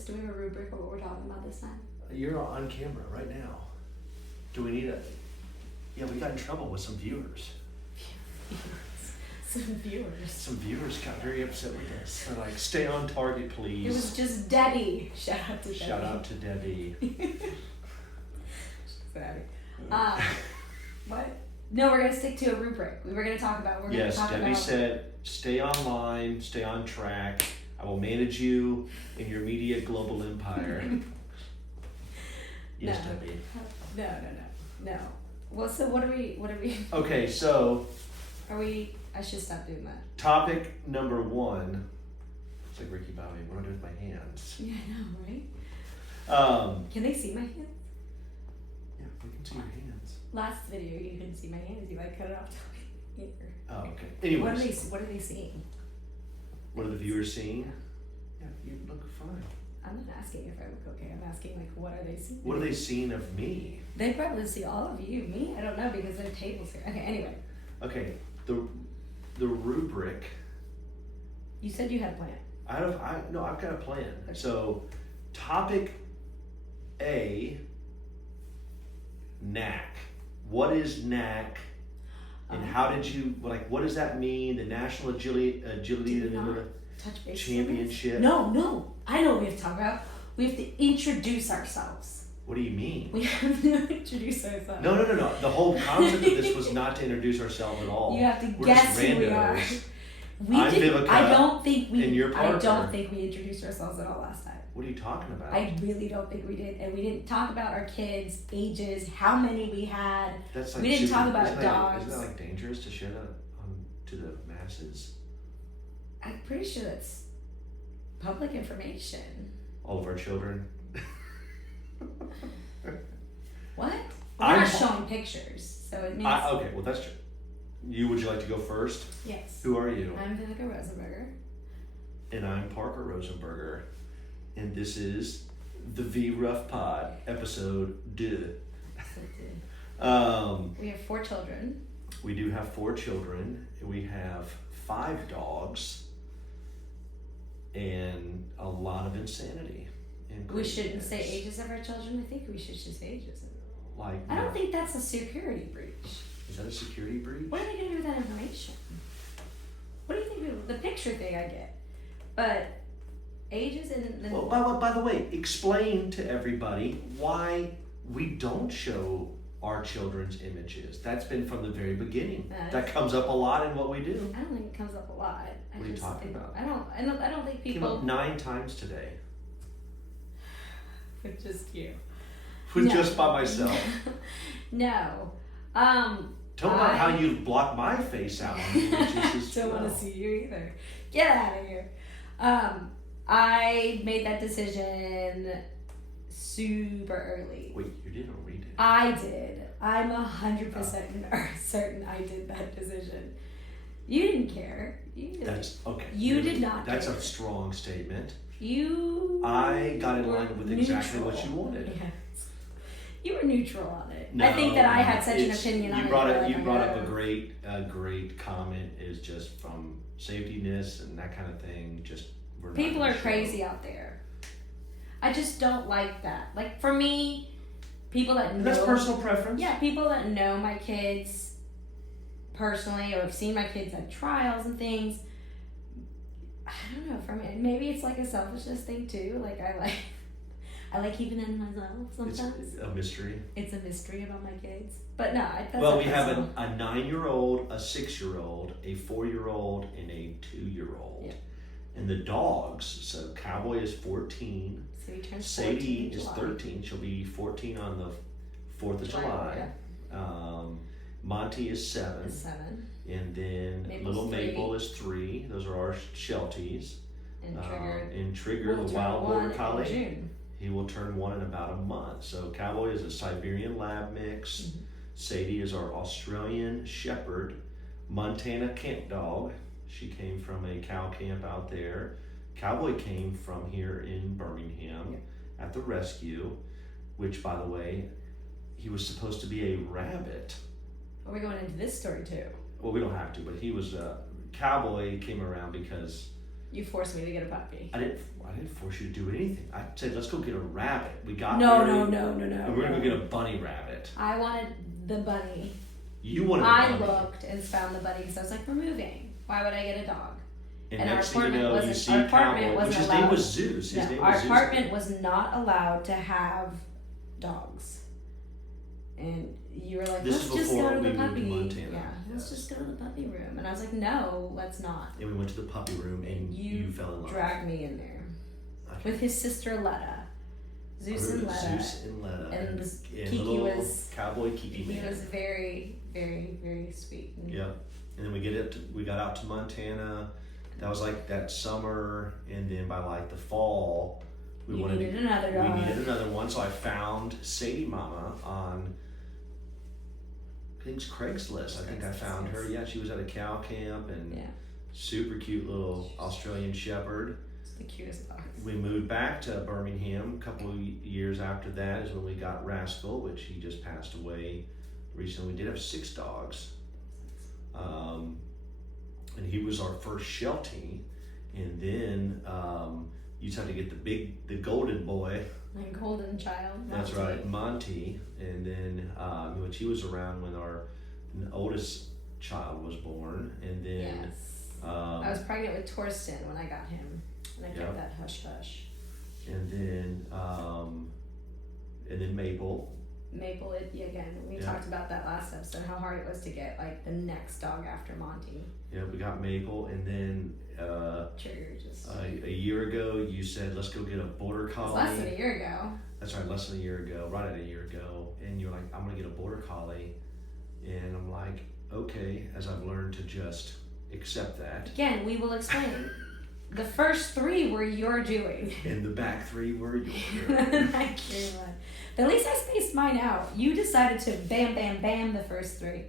this? Do we have a rubric of what we're talking about this time? You're on camera right now. Do we need a... Yeah, we got in trouble with some viewers. Some viewers. Some viewers got very upset with us. They're like, stay on target, please. It was just Debbie. Shout out to Debbie. Shout out to Debbie. What? No, we're going to stick to a rubric. We were going to talk about... Yes, Debbie said, stay online, stay on track. I will manage you in your media global empire. Yes, no. Debbie. No. Well, so what are we... Okay, so... I should stop doing that. Topic number 1. It's like Ricky Bobby. What do I do with my hands? Yeah, I know, right? Can they see my hands? Yeah, we can see your hands. Last video, you couldn't see my hands. You cut it off to my ear. Oh, okay. Anyways. What are they seeing? What are the viewers seeing? Yeah, you look fine. I'm not asking if I look okay. I'm asking, what are they seeing? What are they seeing of me? They probably see all of you. Me? I don't know, because their table's here. Okay, anyway. Okay, the rubric. You said you had a plan. I've got a plan. Okay. So, topic A, knack. What is knack? And how did you, what does that mean? The National Agility Championship? No. I know what we have to talk about. We have to introduce ourselves. What do you mean? We have to introduce ourselves. No. The whole concept of this was not to introduce ourselves at all. You have to guess who we are. I'm Viveka. I don't think we introduced ourselves at all last time. What are you talking about? I really don't think we did. And we didn't talk about our kids' ages, how many we had. That's like we didn't talk about dogs. Isn't that dangerous to share that to the masses? I'm pretty sure that's public information. All of our children. What? We're not showing pictures, so it means... okay, well that's true. Would you like to go first? Yes. Who are you? I'm Viveka Rosenberger. And I'm Parker Rosenberger. And this is the Ruff Pod, episode 2. We have 4 children. We do have 4 children. We have 5 dogs. And a lot of insanity. We shouldn't say ages of our children. I think we should just say ages. I don't think that's a security breach. Is that a security breach? What are they going to do with that information? What do you think? The picture thing I get. But ages and... Well, by the way, explain to everybody why we don't show our children's images. That's been from the very beginning. That comes up a lot in what we do. I don't think it comes up a lot. What are you talking about? I don't think people... It came up 9 times today. With just you. Just by myself. No. Tell me about how you block my face out. Don't want to see you either. Get out of here. I made that decision super early. Wait, you did or we did? I did. I'm 100% certain I did that decision. You didn't care. That's okay. You did not That's care. A strong statement. I got in line with exactly what you wanted. Yes. You were neutral on it. No, I think that I had such an opinion on it. You brought up a great comment. Is just from safetyness and that kind of thing. People are crazy out there. I just don't like that. Like for me, people that know... That's personal preference. Yeah, people that know my kids personally or have seen my kids at trials and things... I don't know, for me, maybe it's like a selfishness thing too. Like I like keeping it to myself sometimes. It's a mystery. It's a mystery about my kids. But no, we have a 9-year-old, a 6-year-old, a 4-year-old, and a 2-year-old. Yeah. And the dogs, so Cowboy is 14. So he turns 14 Sadie in is July. 13. She'll be 14 on the 4th of July. Yeah. Monty is 7. And then little Maple is 3. Those are our Shelties. And Trigger, the Wild Border Collie. He will turn 1 in about a month. So Cowboy is a Siberian Lab mix. Mm-hmm. Sadie is our Australian Shepherd. Montana Camp Dog. She came from a cow camp out there. Cowboy came from here in Birmingham at the rescue, which, by the way, he was supposed to be a rabbit. Are we going into this story too? Well, we don't have to, but he was Cowboy came around because You forced me to get a puppy. I didn't force you to do anything. I said, let's go get a rabbit. We got No. And we're going to go get a bunny rabbit. I wanted the bunny. You wanted the bunny. I looked and found the bunny because I was like, we're moving. Why would I get a dog? And our apartment wasn't allowed. His name was Zeus. Our apartment was not allowed to have dogs. And you were like, let's just go to the puppy. Yeah, let's just go to the puppy room. And I was like, no, let's not. And we went to the puppy room, and you fell in love. Dragged me in there with his sister Letta. Zeus and Letta. And Kiki was cowboy Kiki. He was very, very, very sweet. Yep. And then we got out to Montana. That was like that summer, and then by like the fall, we needed another dog. We needed another one, so I found Sadie Mama on, I think it's Craigslist. I think I found her. Yeah, she was at a cow camp, and super cute little Australian Shepherd. It's the cutest dog. We moved back to Birmingham a couple of years after that is when we got Rascal, which he just passed away recently. We did have 6 dogs. And he was our first Sheltie, and then you just had to get the golden boy. My golden child. Monty. That's right, Monty, and then which he was around when our oldest child was born, and then I was pregnant with Torsten when I got him, and I kept that hush hush. And then Maple. Maple, we talked about that last episode, how hard it was to get like the next dog after Monty. Yeah, we got Maple, and then Trigger just a year ago you said let's go get a border collie. Less than a year ago. That's right, less than a year ago, right at a year ago, and you're like, I'm gonna get a border collie, and I'm like, okay, as I've learned to just accept that. Again, we will explain. The first 3 were your doing. And the back 3 were your doing. But at least I spaced mine out. You decided to bam, bam, bam the first 3.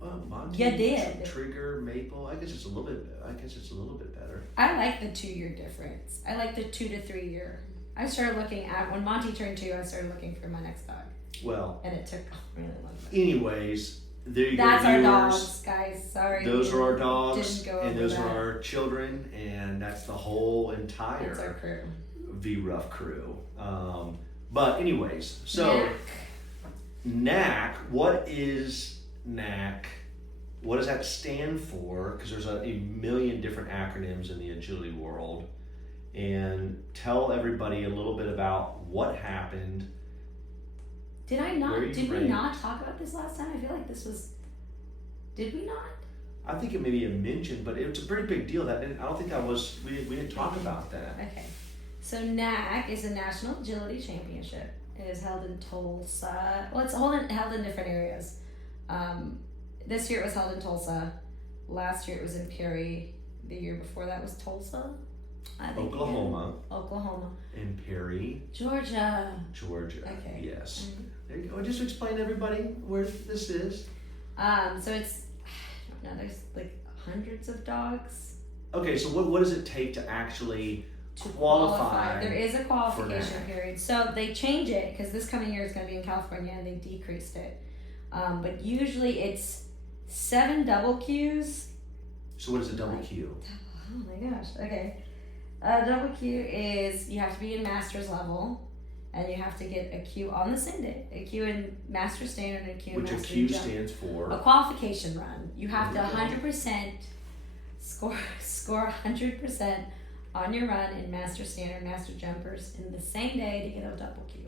Monty, you did. Trigger, Maple. I guess it's a little bit better. I like the 2-year difference. I like the 2 to 3 year. I started looking at when Monty turned 2. I started looking for my next dog. Well, and it took really long. Anyways, there you That's go. That's our dogs, guys. Sorry. Those are our dogs, and those are our children, and that's the whole entire. That's our crew. Ruff crew. But anyways, so NAC. What is NAC? What does that stand for? Because there's a million different acronyms in the agility world. And tell everybody a little bit about what happened. Did we not talk about this last time? I feel like this was. Did we not? I think it may be a mention, but it's a pretty big deal. I don't think we didn't talk about that. Okay. So NAC is a National Agility Championship. It is held in Tulsa. Well, it's held in different areas. This year it was held in Tulsa. Last year it was in Perry. The year before that was Tulsa. Oklahoma. And Perry. Georgia. Okay. Yes. Mm-hmm. There you go. Just explain to everybody where this is. So it's, I don't know, there's like hundreds of dogs. Okay, so what does it take to actually qualify? There is a qualification period. So they change it because this coming year is going to be in California and they decreased it. But usually it's 7 double Qs. So what is a double Q? Oh my gosh. Okay. Double Q is you have to be in master's level and you have to get a Q on the same day. A Q in master standard and a Q in master jump. Which a Q stands for? A qualification run. You have to 100% score 100% on your run in master standard, master jumpers in the same day to get a double Q.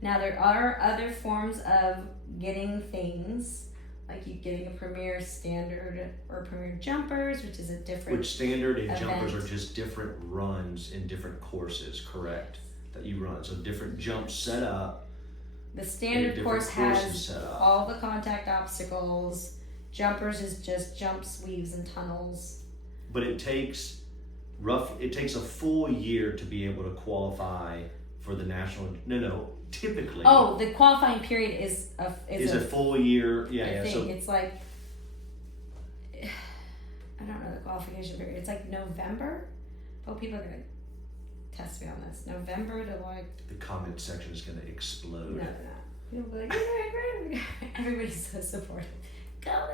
Now there are other forms of getting things, like you getting a premier standard or premier jumpers, which is a different Which standard and event. Jumpers are just different runs in different courses, correct? That you run. So different jumps set up. The standard course has all the contact obstacles. Jumpers is just jumps, weaves, and tunnels. But it takes a full year to be able to qualify for the national. Typically. Oh, the qualifying period is a full year. Yeah. So it's like, I don't know the qualification period. It's like November. Oh, people are gonna test me on this. November to like. The comment section is gonna explode. No. People will be like, you're great. Everybody's so supportive. Go.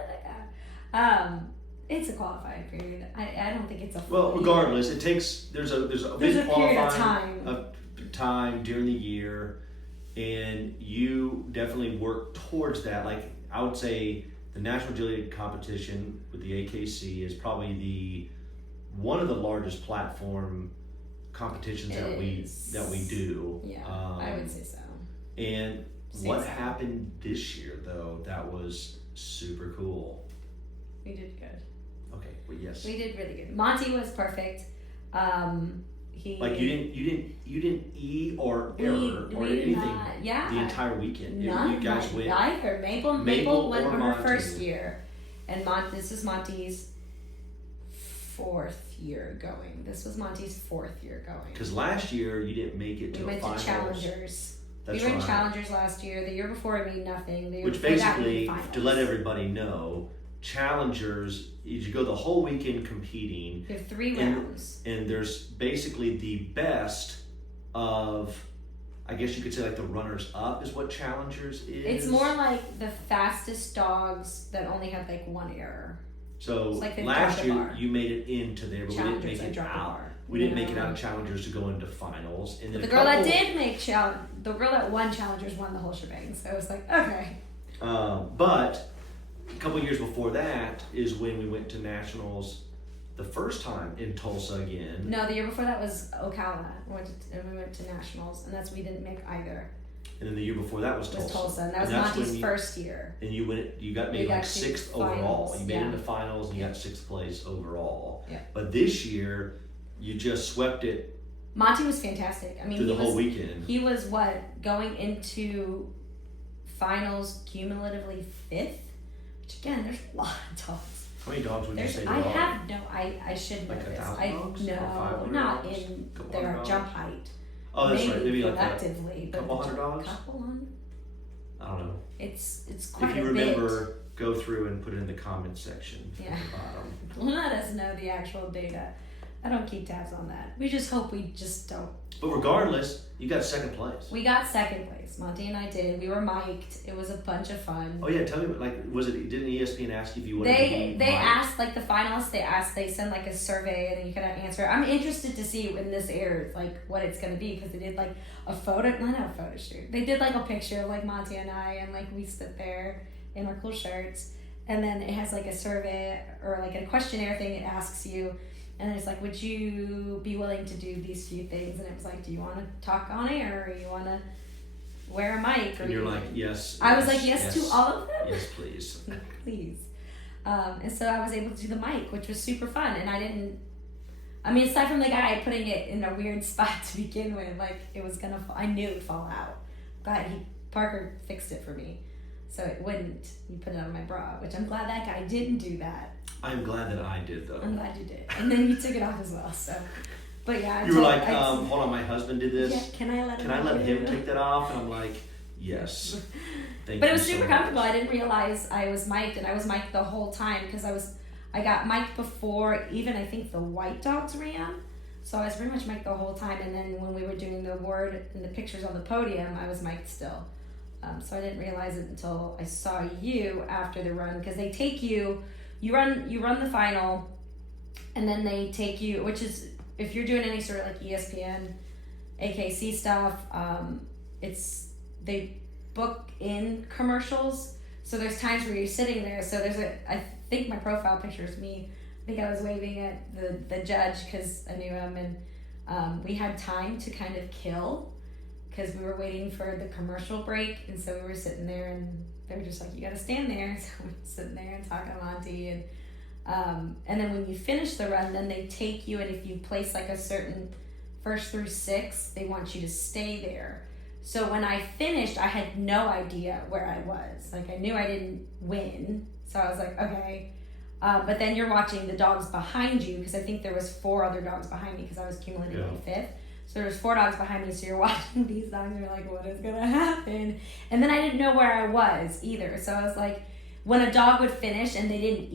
It's a qualifying period. I don't think it's a full Well, regardless, it takes there's a big period qualifying of time during the year, and you definitely work towards that. Like I would say, the National Agility Competition with the AKC is probably one of the largest platform competitions that we do. Yeah, I would say so. And what happened this year though that was super cool? We did good. Okay, well yes. We did really good. Monty was perfect. You didn't eat or error or anything. The entire weekend. None. You guys went. Neither. Maple went on her first year, and this is Monty's 4th year going. This was Monty's 4th year going. Because last year you didn't make it to the finals. We went to Challengers. That's we were in Challengers last year. The year before it made nothing. Which basically, to let everybody know, Challengers, you go the whole weekend competing. You have 3 rounds. And there's basically the best of, I guess you could say like the runners up is what Challengers is. It's more like the fastest dogs that only have like 1 error. So like last year you made it into there, but we didn't make it out. We didn't make it out of Challengers to go into finals. And then the girl that won Challengers won the whole shebang. So it was like, okay. But a couple years before that is when we went to nationals the first time in Tulsa again. No, the year before that was Ocala. We went to nationals, and we didn't make either. And then the year before that was Tulsa. And that was Monty's first year. And you got maybe like 6th overall. You made it into finals and you got 6th place overall. Yeah. But this year, you just swept it. Monty was fantastic. I mean, through the whole weekend. He was going into finals cumulatively 5th? Which again, there's a lot of dogs. How many dogs would you say there I are? have no, I should know like this. 1,000 dogs? No, not in their jump height. Oh, that's right. Maybe like collectively, a couple hundred dogs? Couple hundred? I don't know. It's quite a bit. If you remember, go through and put it in the comments section at the bottom. Let us know the actual data. I don't keep tabs on that. We just hope we just don't. But regardless, you got 2nd place. We got 2nd place. Monty and I did. We were mic'd. It was a bunch of fun. Oh yeah, tell me, didn't ESPN ask you if you wanted to be They asked, like the finalists, they send like a survey and then you can answer. I'm interested to see when this airs, like what it's going to be, because they did like not a photo shoot. They did like a picture of like Monty and I, and like we stood there in our cool shirts, and then it has like a survey or like a questionnaire thing it asks you. And it's like, would you be willing to do these few things? And it was like, do you want to talk on air, or you want to wear a mic? Or and you're like, yes. I was like, yes to all of them. Yes, please. Please. And so I was able to do the mic, which was super fun. And aside from the guy putting it in a weird spot to begin with, like it was I knew it would fall out. But Parker fixed it for me, so it wouldn't. He put it on my bra, which I'm glad that guy didn't do that. I'm glad that I did, though. I'm glad you did. And then you took it off as well, so. But yeah. You were like, hold on, my husband did this. Yeah, can I let him take that off? And I'm like, yes. But it was super comfortable. I didn't realize I was mic'd, and I was mic'd the whole time because I got mic'd before even I think the white dogs ran. So I was pretty much mic'd the whole time, and then when we were doing the award and the pictures on the podium, I was mic'd still. So I didn't realize it until I saw you after the run, because they take you. You run the final, and then they take you, which is, if you're doing any sort of like ESPN, AKC stuff, they book in commercials. So there's times where you're sitting there. So I think my profile picture is me. I think I was waving at the judge because I knew him, and we had time to kind of kill because we were waiting for the commercial break, and so we were sitting there, and they were just like, you gotta stand there. So we're sitting there and talking to Monty, and then when you finish the run, then they take you, and if you place like a certain 1st through 6th, they want you to stay there. So when I finished, I had no idea where I was. Like I knew I didn't win, so I was like, okay. But then you're watching the dogs behind you, because I think there was 4 other dogs behind me because I was cumulatively 5th. So there's 4 dogs behind me, so you're watching these dogs, and you're like, what is gonna happen? And then I didn't know where I was either. So I was like, when a dog would finish and they didn't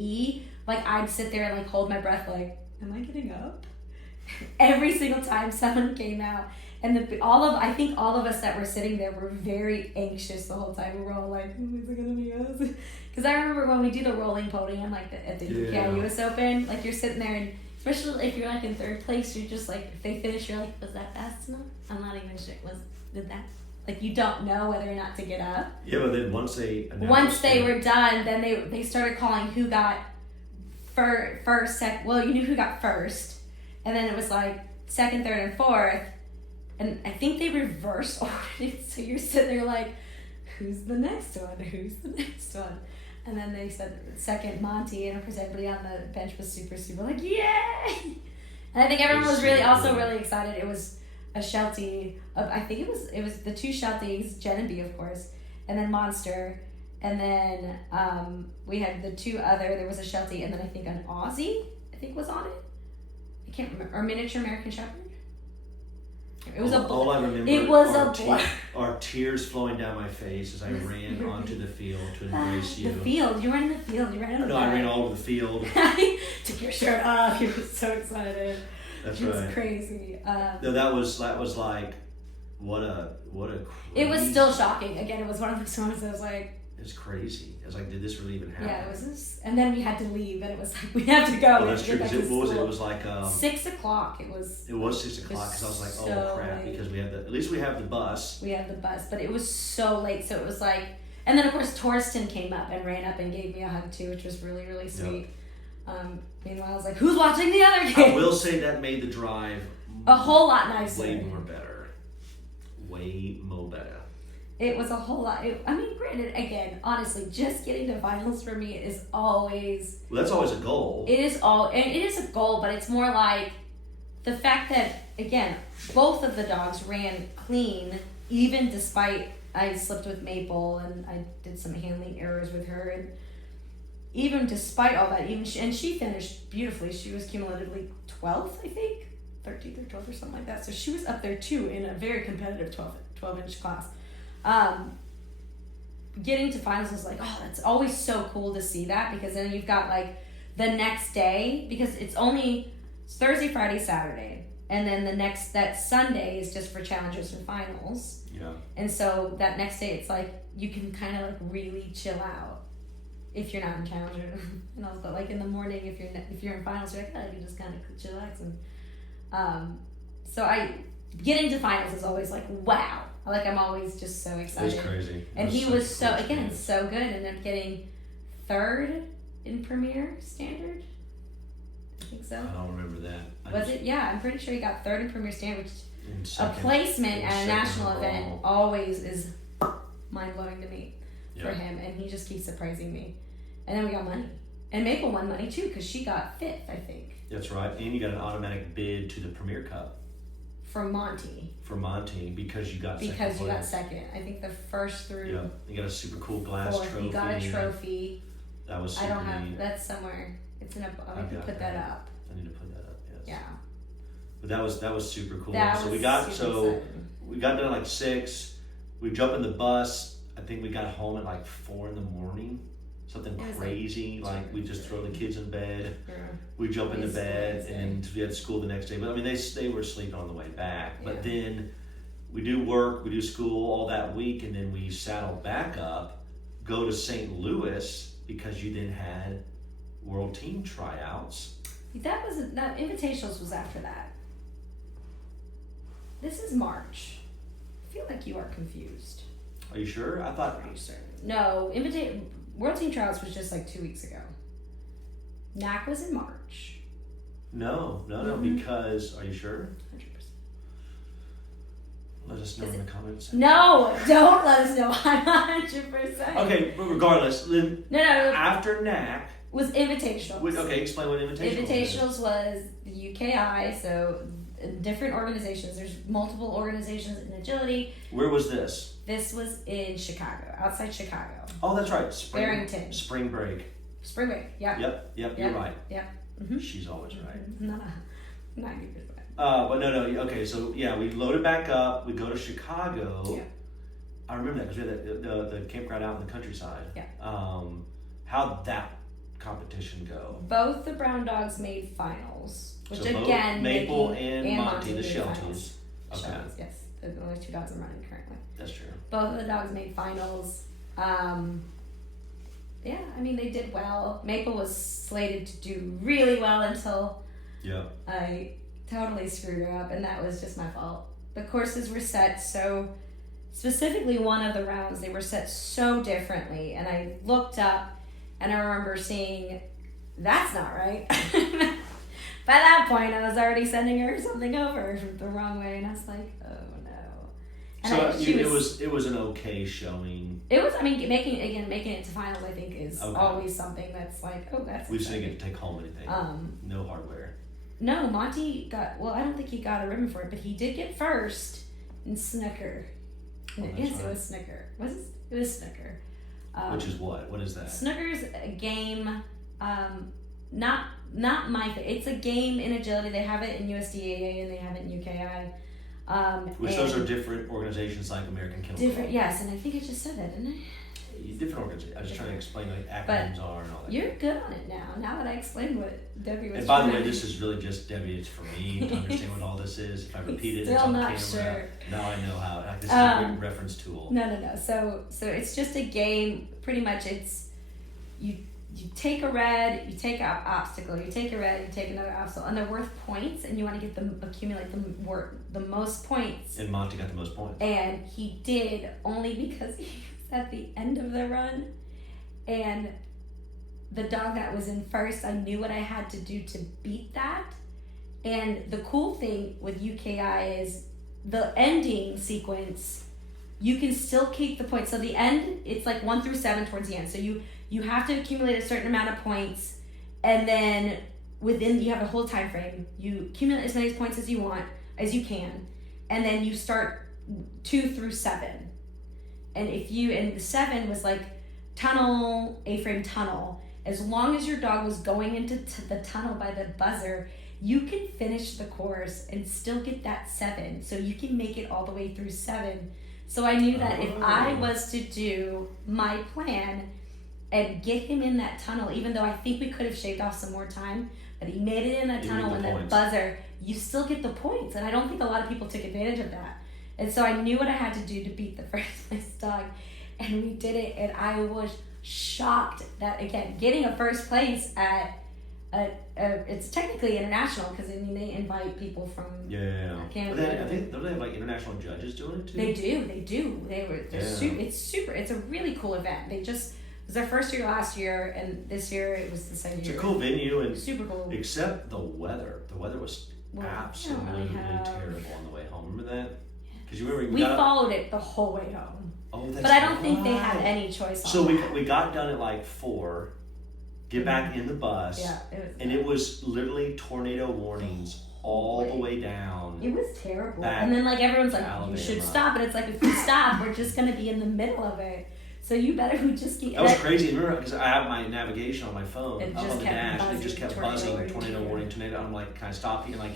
like I'd sit there and like hold my breath, like, am I getting up? Every single time someone came out. And I think all of us that were sitting there were very anxious the whole time. We were all like, is it gonna be us? Because I remember when we do the rolling podium, like at the US Open, like you're sitting there, and especially if you're like in third place, you're just like, if they finish, you're like, was that fast enough? I'm not even sure. Did that? Like you don't know whether or not to get up. Yeah, but then once they were done, then they started calling who got first, well, you knew who got first, and then it was like second, third, and fourth, and I think they reverse ordered it, so you're sitting there like, who's the next one? Who's the next one? And then they said second Monty, and of course everybody on the bench was super, super like, yay! And I think everyone was really excited. It was a Sheltie of, I think it was the two Shelties, Jen and B, of course, and then Monster, and then we had the two other, there was a Sheltie, and then I think an Aussie, I think was on it. I can't remember, or miniature American Shepherd. It was all I remember. It was a blur. Our tears flowing down my face as I ran onto the field to embrace you. The field. You ran in the field. You ran in the I ran all over the field. Took your shirt off. You were so excited. That's right. It was crazy. No, that was like, what a crazy. It was still shocking. Again, it was one of those moments that was like, it's crazy. I was like, did this really even happen? Yeah, it was this, and then we had to leave, and it was like, we have to go. Oh, that's true. Because it was like 6 o'clock. It was 6 o'clock because I was like, so oh crap, late. because at least we have the bus. We have the bus, but it was so late, so it was like, and then of course Torsten came up and ran up and gave me a hug too, which was really, really sweet. Yep. Meanwhile, I was like, who's watching the other game? I will say that made the drive a whole lot nicer. Way more better. Way more better. It was a whole lot. Granted, again, honestly, just getting to finals for me is always... Well, that's always a goal. It is a goal, but it's more like the fact that, again, both of the dogs ran clean, even despite I slipped with Maple and I did some handling errors with her, and even despite all that, and she finished beautifully. She was cumulatively 12th, I think, 13th or 12th or something like that. So she was up there too in a very competitive 12-inch class. Getting to finals is like, oh, that's always so cool to see that, because then you've got like the next day, because it's Thursday, Friday, Saturday, and then that Sunday is just for challengers and finals. Yeah. And so that next day, it's like you can kind of like really chill out if you're not in challenger. And also, like in the morning, if you're in finals, you're like, oh, you can just kind of chillax. And so getting to finals is always like, wow. Like, I'm always just so excited. It was crazy. And he was so good. Ended up getting third in Premier Standard. I think so. I don't remember that. Was it? Yeah, I'm pretty sure he got third in Premier Standard, which a placement at a national event always is mind-blowing to me for him. And he just keeps surprising me. And then we got money. And Maple won money, too, because she got 5th, I think. That's right. And you got an automatic bid to the Premier Cup. For Monty, because you got second. I think the first through. Yeah, you got a super cool glass trophy. You got a trophy. That was super neat. That's somewhere. It's in a. I need to put that up. I need to put that up. Yes. Yeah. But that was super cool. We got done at like 6. We jumped in the bus. I think we got home at like 4 a.m. Something crazy, like we just throw the kids in bed, we jump into bed, and we had school the next day. But I mean, they were sleeping on the way back. But then we do work, we do school all that week, and then we saddle back up, go to St. Louis, because you then had World Team Tryouts. That Invitationals was after that. This is March. I feel like you are confused. Are you sure? I thought. Pretty certain. No, World Team Trials was just like 2 weeks ago. NAC was in March. No, because, are you sure? 100%. Let us know in the comments. No, don't let us know. I'm 100%. Okay, but regardless, then no. After NAC was Invitationals. Okay, explain what Invitationals Invitationals was the UKI, so different organizations. There's multiple organizations in agility. Where was this? This was in Chicago, outside Chicago. Oh, that's right. Barrington. Spring break. Yeah. Yep, you're right. Yeah. Mm-hmm. She's always right. No, 90%. But no, okay, so yeah, we loaded back up, we go to Chicago. Yeah. I remember that because we had the campground out in the countryside. Yeah. How'd that competition go? Both the brown dogs made finals, which so again, Maple and Monty, the Shelties. Okay. Shelties, yes. The only 2 dogs I'm running currently. That's true. Both of the dogs made finals. yeah, I mean, they did well. Maple was slated to do really well until I totally screwed her up, and that was just my fault. The courses were set so, specifically one of the rounds, they were set so differently, and I looked up, and I remember seeing, that's not right. By that point, I was already sending her something over the wrong way, and I was like, oh no. And so it was an okay showing. It was, I mean, making it to finals, I think, is always something that's like, oh, that's. We just didn't get to take home anything. No hardware. No, Monty got, well, I don't think he got a ribbon for it, but he did get first in snooker. Yes, right. It was snooker. It was snooker. Which is what? What is that? Snooker's a game, not my favorite. It's a game in agility. They have it in USDAA and they have it in UKI. Which those are different organizations like American Kennel Club. Different, yes, and I think I just said that, didn't I? Different organizations. I was just trying to explain what acronyms are and all that. You're good on it now that I explained what Debbie was. And by the way, this is really just Debbie. It's for me to understand what all this is. If I repeat it, it's on camera. Sure. Now I know how. This is a great reference tool. No. So it's just a game. Pretty much, it's you take a red, you take an obstacle, you take a red, you take another obstacle, and they're worth points, and you want to get them accumulate the most points. And Monty got the most points. And he did, only because he was at the end of the run, and the dog that was in first, I knew what I had to do to beat that. And the cool thing with UKI is the ending sequence, you can still keep the points. So the end, it's like 1 through 7 towards the end. So you have to accumulate a certain amount of points, and then you have a whole time frame. You accumulate as many points as you can, and then you start 2 through 7. And the 7 was like tunnel, A-frame tunnel. As long as your dog was going into the tunnel by the buzzer, you can finish the course and still get that 7. So you can make it all the way through 7. So I knew that if I was to do my plan and get him in that tunnel, even though I think we could have shaved off some more time, but he made it in that tunnel and that buzzer, you still get the points. And I don't think a lot of people took advantage of that. And so I knew what I had to do to beat the first place dog. And we did it, and I was shocked that, again, getting a first place at it's technically international, because I mean they invite people from Canada. Well, I think don't they have like international judges doing it too? They do. It's a really cool event. It was their first year last year, and this year it was the second year. It's a cool venue and super cool. Except the weather. The weather was absolutely terrible on the way home. Remember that? Because you remember we followed it the whole way home. Oh, that's but I don't think they had any choice. So we got done at like 4. Get back in the bus. Yeah, it was literally tornado warnings all the way down. It was terrible. And then like everyone's like, you should stop. And it's like, if we stop, we're just going to be in the middle of it. So you better just keep. That was crazy. Remember, because I have my navigation on my phone up on the dash, and it just kept buzzing, tornado warning, tornado. I'm like, can I stop you? And like,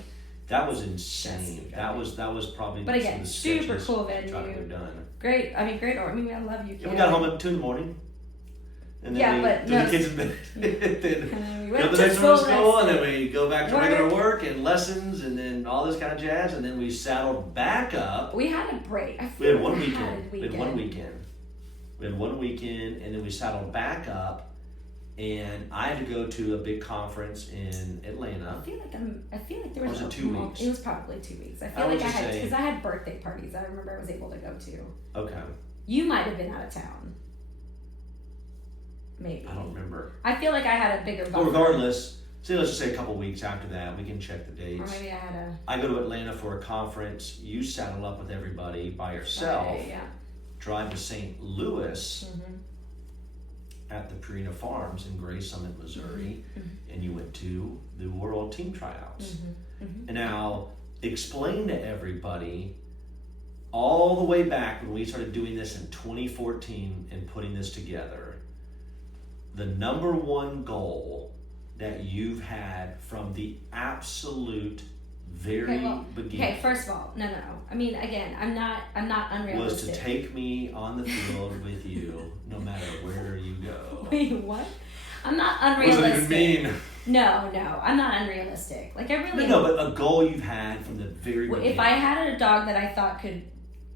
that was insane. That was probably. But again, super cool venue. Great. I love you. Yeah, we got home at 2 a.m. And then the kids in bed. Then we went to the next one to school, and then we go back to regular work and lessons, and then all this kind of jazz, and then we saddled back up. We had a break. We had one weekend, and then we saddled back up, and I had to go to a big conference in Atlanta. I feel like there was. Or was it 2 weeks? It was probably 2 weeks. I feel like because I had birthday parties. I remember I was able to go to. Okay. You might have been out of town. Maybe. I don't remember. I feel like I had a bigger buffer. Well, regardless, let's just say a couple weeks after that, we can check the dates. Or maybe I go to Atlanta for a conference. You saddle up with everybody by yourself. Drive to St. Louis at the Purina Farms in Gray Summit, Missouri, and you went to the World Team Tryouts. And now, explain to everybody, all the way back when we started doing this in 2014 and putting this together, the number one goal that you've had from the absolute beginning. Okay, first of all, no. I mean, again, I'm not unrealistic. Was to take me on the field with you, no matter where you go. Wait, what? I'm not unrealistic. What does that even mean? No, I'm not unrealistic. Like I really. No, but a goal you've had from the very beginning. If I had a dog that I thought could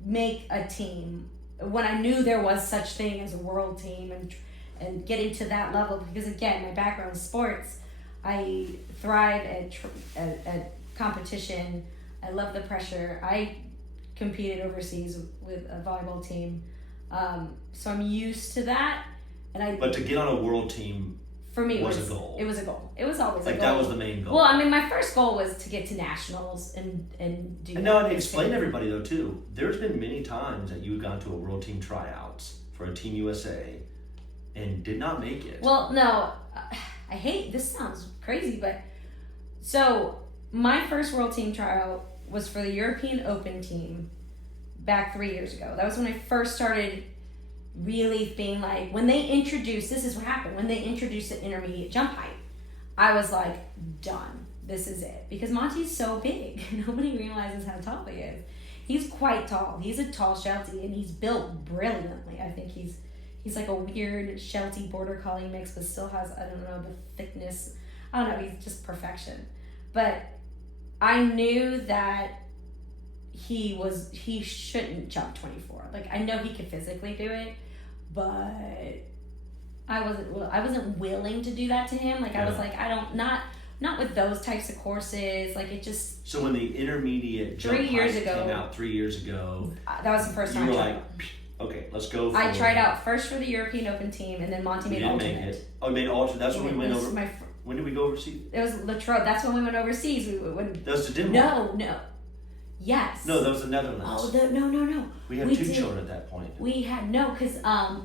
make a team, when I knew there was such thing as a world team, and and getting to that level, because again, my background is sports. I thrive at competition. I love the pressure. I competed overseas with a volleyball team, so I'm used to that. But to get on a world team for me was a goal. It was a goal. It was always a goal. That was the main goal. Well, I mean, my first goal was to get to nationals and do. And now, and explain to everybody though too. There's been many times that you've gone to a world team tryouts for a Team USA and did not make it. Well, no, I hate this. Sounds crazy, but so my first world team tryout was for the European Open team back 3 years ago. That was when I first started really being like, when they introduced, this is what happened, when they introduced the intermediate jump height, I was like, done, this is it. Because Monty's so big, nobody realizes how tall he is. He's quite tall. He's a tall Sheltie, and he's built brilliantly. I think he's like a weird Sheltie border collie mix, but still has, I don't know, the thickness. I don't know, he's just perfection. But I knew that he shouldn't jump 24. Like, I know he could physically do it, but I wasn't willing to do that to him. Like, I was like, not with those types of courses. Like, it just. So when the intermediate jump height came out 3 years ago, that was the first time you were like, okay, let's go. I tried out first for the European Open team, and then Monty made alternate. Make it. Oh, made alternate. That's when we went over. When did we go overseas? It was Latrobe. That's when we went overseas. That was to Denmark. No. Yes. No, that was the Netherlands. Oh, no. We had two children at that point. We had, because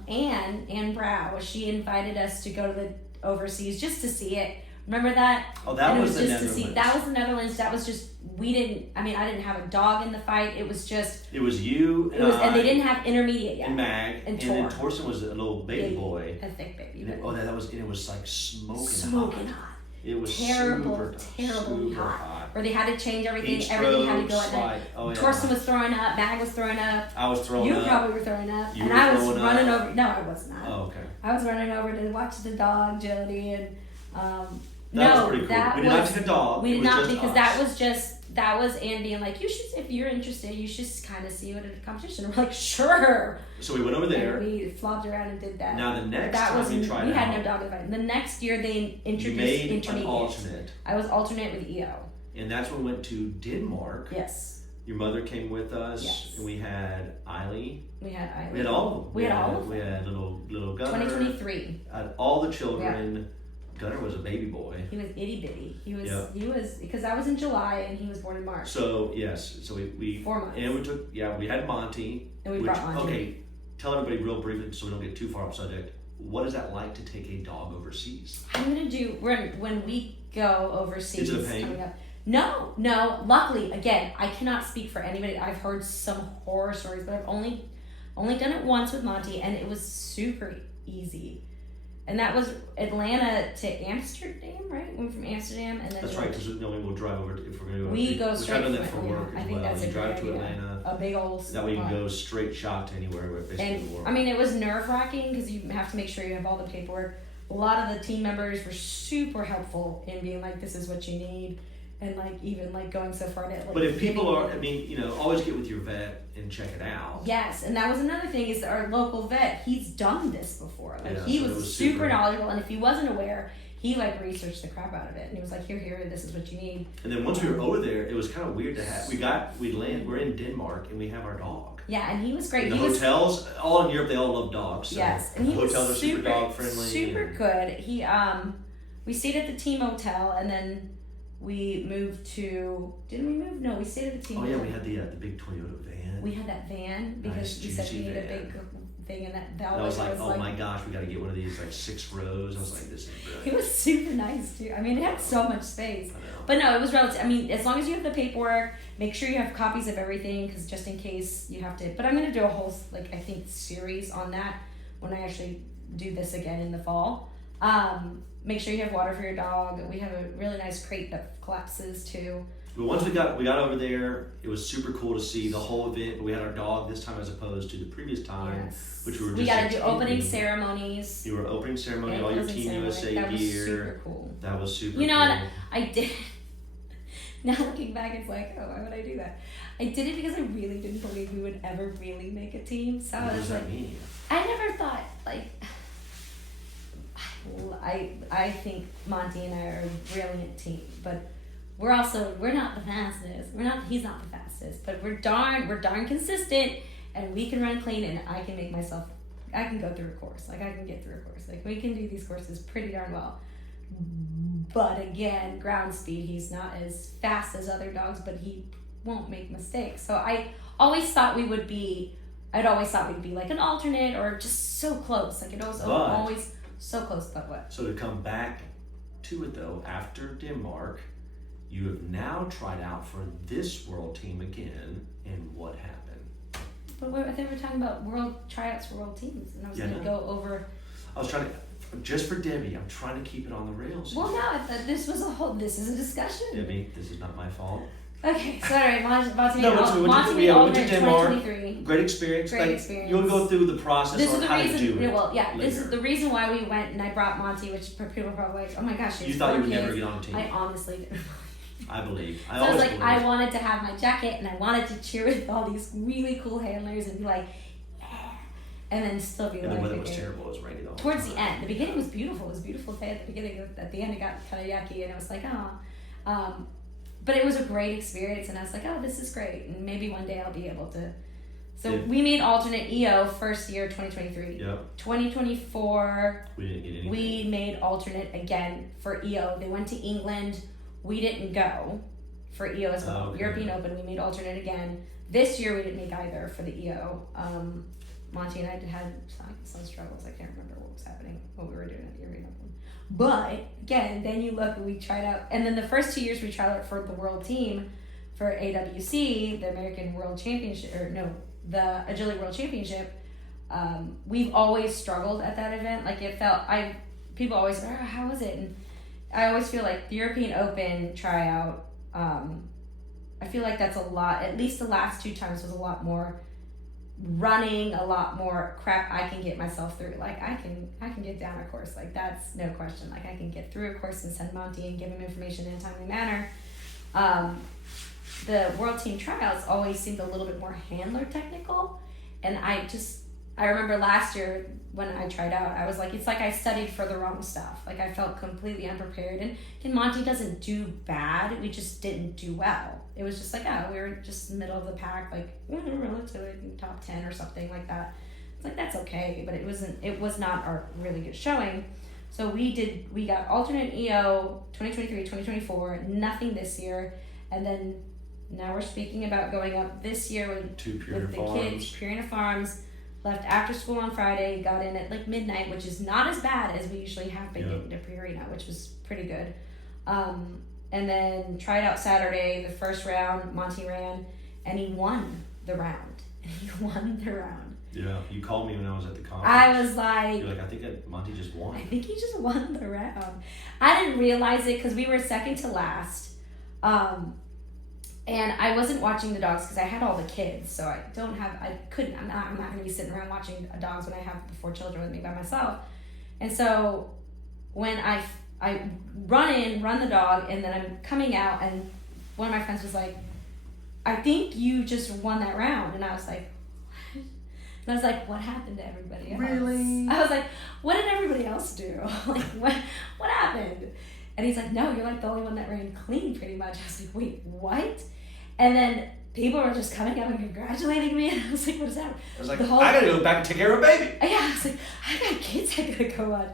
Anne Brow, she invited us to go to the overseas just to see it. Remember that? Oh, that was the Netherlands. That was the Netherlands. That was just, I didn't have a dog in the fight. It was just. It was you and and they didn't have intermediate yet. And Mag. And then Torsten was a little baby boy. A thick baby. And it was like smoking hot. It was terribly hot. Where they had to change everything. Everything had to go at night. Torsten was throwing up. Mag was throwing up. I was throwing up. You probably were throwing up. And I was running over. No, I was not. Oh, okay. I was running over to watch the dog, Jody, and that was pretty cool. We did not take a dog. We did not, because that was Anne being like, if you're interested, you should kind of see what a competition. And we're like, sure. So we went over there. And we flopped around and did that. Now the next time we tried, we had no dog in the fight. The next year they introduced intermediate. An alternate. I was alternate with EO. And that's when we went to Denmark. Yes. Your mother came with us. Yes. And we had Eiley. We had Eiley. We had all of them. We had all of them. We had little Gunner. 2023. All the children. Yeah. Gunner was a baby boy. He was itty bitty. He was because I was in July and he was born in March. So yes, so we 4 months. And we had Monty. And we brought Monty. Okay, tell everybody real briefly so we don't get too far off subject. What is that like to take a dog overseas? I'm gonna do when we go overseas. Is it a pain? Coming up. No. Luckily, again, I cannot speak for anybody. I've heard some horror stories, but I've only done it once with Monty, and it was super easy. And that was Atlanta to Amsterdam, right? We went from Amsterdam and then. That's right, because we'll drive over if we're going to go. We go straight. We've done that for work as well. I think that's you drive to Atlanta. A big old. That way you can go straight shot to anywhere basically in the world. I mean, it was nerve-wracking because you have to make sure you have all the paperwork. A lot of the team members were super helpful in being like, "This is what you need." And even going so far to. But if people are, always get with your vet and check it out. Yes, and that was another thing is our local vet. He's done this before. He was super knowledgeable, and if he wasn't aware, he researched the crap out of it, and he was like, "Here, this is what you need." And then once we were over there, it was kind of weird to have. We're in Denmark, and we have our dog. Yeah, and he was great. And the hotels, all in Europe, they all love dogs. So yes, and he hotels was are super dog friendly. Super good. He we stayed at the team hotel, and then. We moved to. Didn't we move? No, we stayed at the team. Oh yeah, we had the big Toyota van. We had that van because we said we needed a big thing in that. I was like, oh my gosh, we got to get one of these 6 rows. I was like, this is brilliant. It was super nice too. I mean, it had so much space. But no, it was relative. I mean, as long as you have the paperwork, make sure you have copies of everything because just in case you have to. But I'm gonna do a whole I think series on that when I actually do this again in the fall. Make sure you have water for your dog. We have a really nice crate that collapses too. But once we got over there, it was super cool to see the whole event. But we had our dog this time as opposed to the previous time, which we were just. We got to do opening ceremonies. You were opening ceremony, all your Team USA gear. That was super cool. That was super. You know what? I did. Now looking back, it's like, oh, why would I do that? I did it because I really didn't believe we would ever really make a team. So what does that mean? I never thought I think Monty and I are a brilliant team, but we're not the fastest. He's not the fastest, but we're darn consistent, and we can run clean, and I can go through a course. Like, I can get through a course. Like, we can do these courses pretty darn well. But again, ground speed, he's not as fast as other dogs, but he won't make mistakes. So I'd always thought we'd be like an alternate or just so close. Like, it was always so close, but what? So to come back to it though, after Denmark, you have now tried out for this world team again, and what happened? But I think we're talking about world tryouts for world teams, and I was going to go over. I was trying to, just for Debbie, I'm trying to keep it on the rails. Well, no, I thought this is a discussion. Debbie, this is not my fault. Okay, so anyway, Monty went to Denmark. Great experience. You'll go through the process on how to do it. Well, yeah, this is the reason why we went, and I brought Monty, which people were probably like, oh my gosh, you thought you would never get on a team. I honestly didn't. I believe. I was like, I wanted to have my jacket, and I wanted to cheer with all these really cool handlers and be like, yeah, and then still be like. And the weather was terrible. It was rainy though. Towards the end, the beginning was beautiful. It was a beautiful day at the beginning. At the end, it got kind of yucky, and it was like, oh. But it was a great experience, and I was like, oh, this is great, and maybe one day I'll be able to. So we made alternate EO first year 2023. Yep. 2024. We didn't get anything. We made alternate again for EO. They went to England. We didn't go for EO as well. Okay. European Open, we made alternate again. This year we didn't make either for the EO. Monty and I had some struggles. I can't remember what was happening, what we were doing at the European Open. But again, then you look, we tried out, and then the first 2 years we tried out for the world team for AWC, the American World Championship, the Agility World Championship. We've always struggled at that event. Like, it felt, people always say, oh, how was it? And I always feel like the European Open tryout, I feel like that's a lot, at least the last 2 times was a lot more running, a lot more crap I can get myself through. Like, I can get down a course. Like, that's no question. Like, I can get through a course and send Monty and give him information in a timely manner. The world team tryouts always seemed a little bit more handler technical. And I remember last year when I tried out, I was like, it's like I studied for the wrong stuff. Like, I felt completely unprepared. And Monty doesn't do bad. We just didn't do well. It was just like, we were just middle of the pack, like, relatively top 10 or something like that. It's like, that's okay, but it was not our really good showing. So we got alternate EO 2023, 2024, nothing this year. And then now we're speaking about going up this year with the kids, Purina Farms. Left after school on Friday, got in at like midnight, which is not as bad as we usually have been getting to Purina, which was pretty good. And then tried out Saturday, the first round, Monty ran, and he won the round. Yeah, you called me when I was at the conference. I was like... You're like, I think Monty just won. I think he just won the round. I didn't realize it because we were second to last. And I wasn't watching the dogs because I had all the kids, so I'm not going to be sitting around watching dogs when I have 4 children with me by myself. And so when I run the dog, and then I'm coming out, and one of my friends was like, I think you just won that round. And I was like, what? And I was like, what happened to everybody else? Really? I was like, what did everybody else do? Like, what happened? And he's like, no, you're like the only one that ran clean pretty much. I was like, wait, what? And then people were just coming up and congratulating me. And I was like, what is that? I was like, I gotta go back and take care of a baby. Yeah, I was like, I got kids I gotta go on.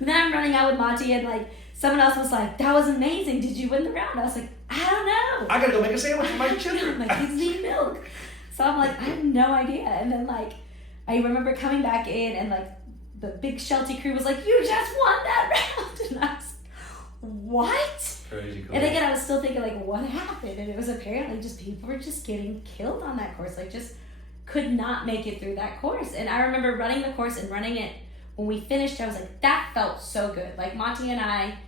And then I'm running out with Monty, and like someone else was like, that was amazing. Did you win the round? I was like, I don't know. I gotta go make a sandwich for my children. My kids need milk. So I'm like, I have no idea. And then like, I remember coming back in, and like the big Sheltie crew was like, you just won that round. And I was like, what? Crazy cool. And again, I was still thinking like, what happened? And it was apparently just people were just getting killed on that course. Like, just could not make it through that course. And I remember running the course and running it. When we finished, I was like, that felt so good. Like, Monty and I,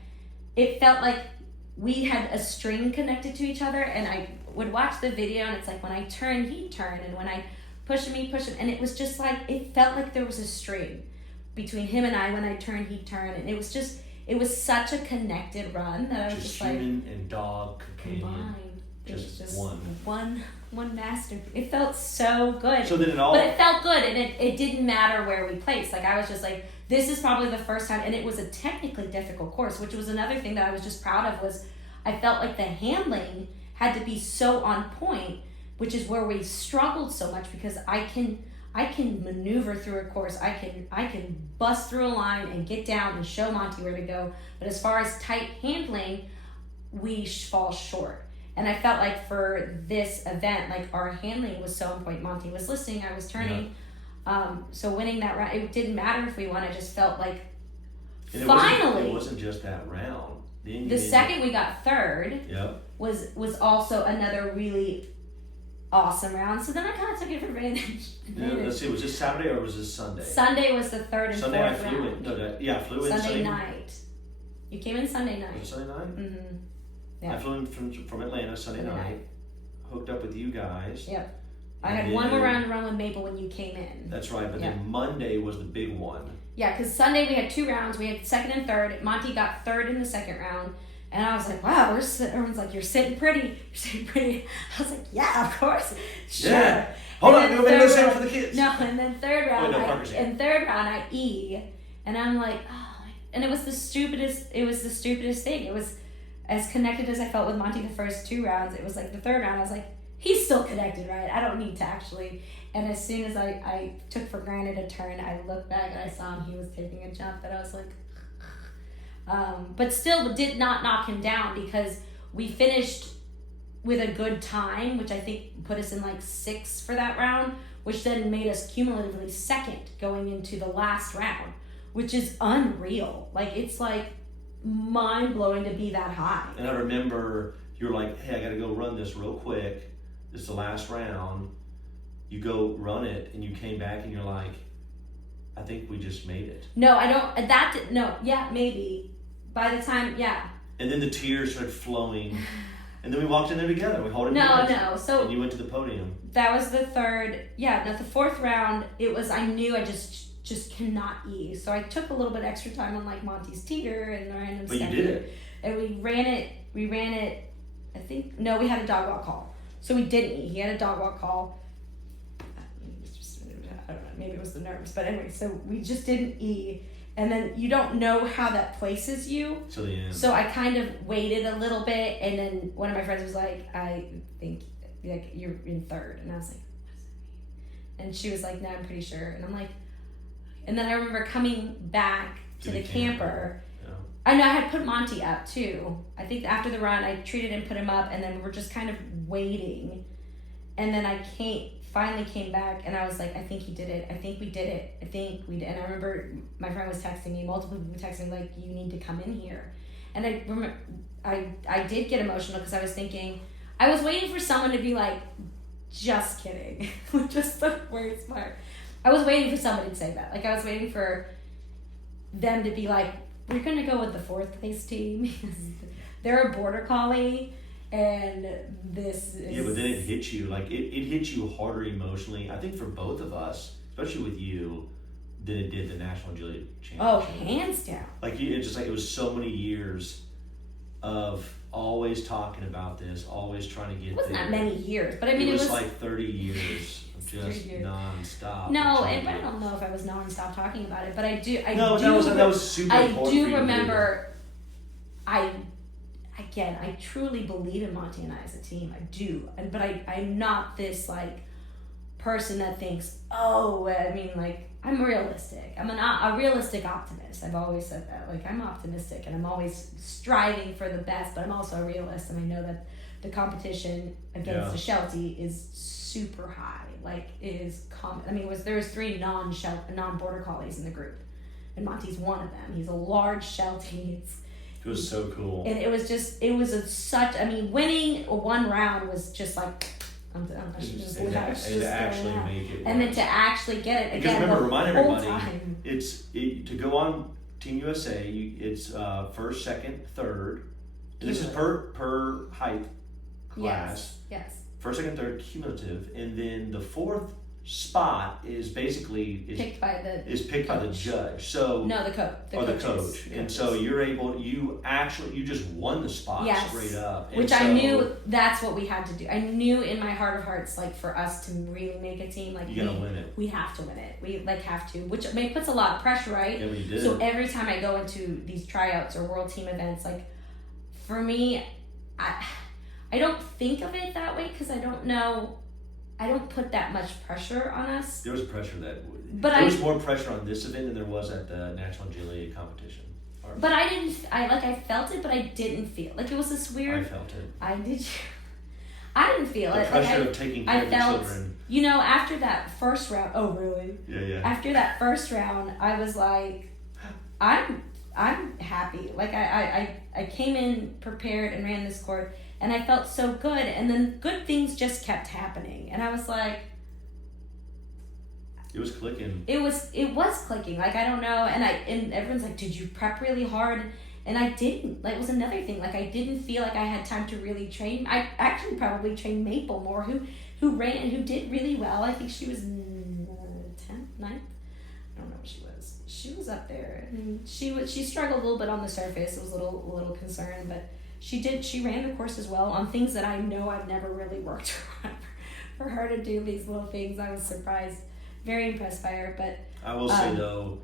it felt like we had a string connected to each other. And I would watch the video, and it's like, when I turn, he'd turn. And when I push him, he'd push him. And it was just like, it felt like there was a string between him and I. When I turn, he'd turn. And it was just, it was such a connected run that I was just like, human and dog combined. It was just one master. It felt so good. So then but it felt good, and it didn't matter where we placed. Like, I was just like, this is probably the first time, and it was a technically difficult course, which was another thing that I was just proud of, was I felt like the handling had to be so on point, which is where we struggled so much, because I can maneuver through a course. I can bust through a line and get down and show Monty where to go. But as far as tight handling, we fall short. And I felt like for this event, like our handling was so on point. Monty was listening, I was turning. Yeah. So winning that round, it didn't matter if we won. I just felt like finally. It wasn't just that round. The second we got third. Yep. was also another really awesome round. So then I kind of took it for granted. Yeah, let's see. Was this Saturday or was this Sunday? Sunday was the third and Sunday fourth I flew round. I flew in Sunday night. You came in Sunday night. Was it Sunday night? Mm-hmm. Yeah. I flew in from Atlanta Sunday night. Hooked up with you guys. Yep. I had one more round to run with Maple when you came in. That's right, but then Monday was the big one. Yeah, because Sunday we had 2 rounds. We had second and third. Monty got third in the second round. And I was like, wow, everyone's like, you're sitting pretty. You're sitting pretty. I was like, yeah, of course. Sure. Yeah. Hold on, we're going to go stand for the kids. No, and then third round, I E. And I'm like, oh. And it was the stupidest thing. It was as connected as I felt with Monty the first 2 rounds. It was like the third round, I was like, he's still connected, right? I don't need to actually. And as soon as I took for granted a turn, I looked back and I saw him. He was taking a jump, and I was like, but still did not knock him down, because we finished with a good time, which I think put us in like 6th for that round, which then made us cumulatively 2nd going into the last round, which is unreal. Like, it's like mind-blowing to be that high. And I remember you were like, hey, I got to go run this real quick. This is the last round. You go run it, and you came back and you're like, I think we just made it. No, I don't. Yeah, maybe. By the time, yeah. And then the tears started flowing. And then we walked in there together. We held it No. So and you went to the podium. That was the third. Yeah, no, the fourth round, it was, I knew I just cannot E. So I took a little bit extra time on like Monty's teeter and random stuff. But you did it. And we ran it, I think, no, we had a dog walk call. So we didn't E. He had a dog walk call. I don't know, maybe it was the nerves. But anyway, so we just didn't E. And then you don't know how that places you. Till the end. So I kind of waited a little bit, and then one of my friends was like, I think like you're in third. And I was like, what does that mean? And she was like, no, I'm pretty sure. And I'm like, and then I remember coming back to the camper. Yeah. I know I had put Monty up too. I think after the run, I treated him, put him up, and then we were just kind of waiting. And then I finally came back, and I was like, I think he did it. I think we did it. I think we did. And I remember my friend was texting me, multiple people were texting, like, you need to come in here. And I remember, I did get emotional, because I was thinking, I was waiting for someone to be like, just kidding. Just the worst part. I was waiting for somebody to say that. Like, I was waiting for them to be like, we're going to go with the 4th place team. They're a border collie. And this is... Yeah, but then it hit you. Like, it hit you harder emotionally, I think, for both of us, especially with you, than it did the National Agility Championship. Oh, hands down. Like, it just, like, it was so many years of always talking about this, always trying to get there. It wasn't that many years, but I mean, it was like 30 years of just nonstop. No, and I don't know if I was nonstop talking about it, but I do. That was super important. I do remember. I truly believe in Monty and I as a team. I do, but I'm not this like person that thinks, oh, I mean, like, I'm realistic. I'm a realistic optimist. I've always said that. Like, I'm optimistic, and I'm always striving for the best, but I'm also a realist, and I know that the competition against the Sheltie is super high. Like, it is there was 3 non-border collies in the group, and Monty's one of them. He's a large Sheltie. It was so cool. And winning one round was just like, I should just live out. And then to actually get it again. Because remember, remind everybody, to go on Team USA, it's first, second, third. And this is per height class. Yes. First, second, third, cumulative. And then the 4th spot is basically picked by the judge. So no, the coach. And so you just won the spot straight up. And which I knew that's what we had to do. I knew in my heart of hearts, like for us to really make a team, like you gotta win it. We have to win it. We like have to, which puts a lot of pressure, right? Yeah, we did. So every time I go into these tryouts or world team events, like for me, I don't think of it that way because I don't know. I don't put that much pressure on us. There was pressure there was more pressure on this event than there was at the National Agility Competition. But I felt it, but I didn't feel like it was this weird. I felt it. I did. I didn't feel the it. pressure of taking care of the children. You know, after that first round. Oh, really? Yeah. After that first round, I was like, I'm happy. Like I came in prepared and ran this course. And I felt so good, and then good things just kept happening, and I was like, it was clicking. It was clicking. Like I don't know, and everyone's like, did you prep really hard? And I didn't. Like it was another thing. Like I didn't feel like I had time to really train. I actually probably trained Maple more, who did really well. I think she was 10th, 9th. I don't know what she was. She was up there, and she struggled a little bit on the surface. It was a little concerned, but. She ran the course as well on things that I know I've never really worked on for her to do these little things. I was surprised, very impressed by her. But I will say though,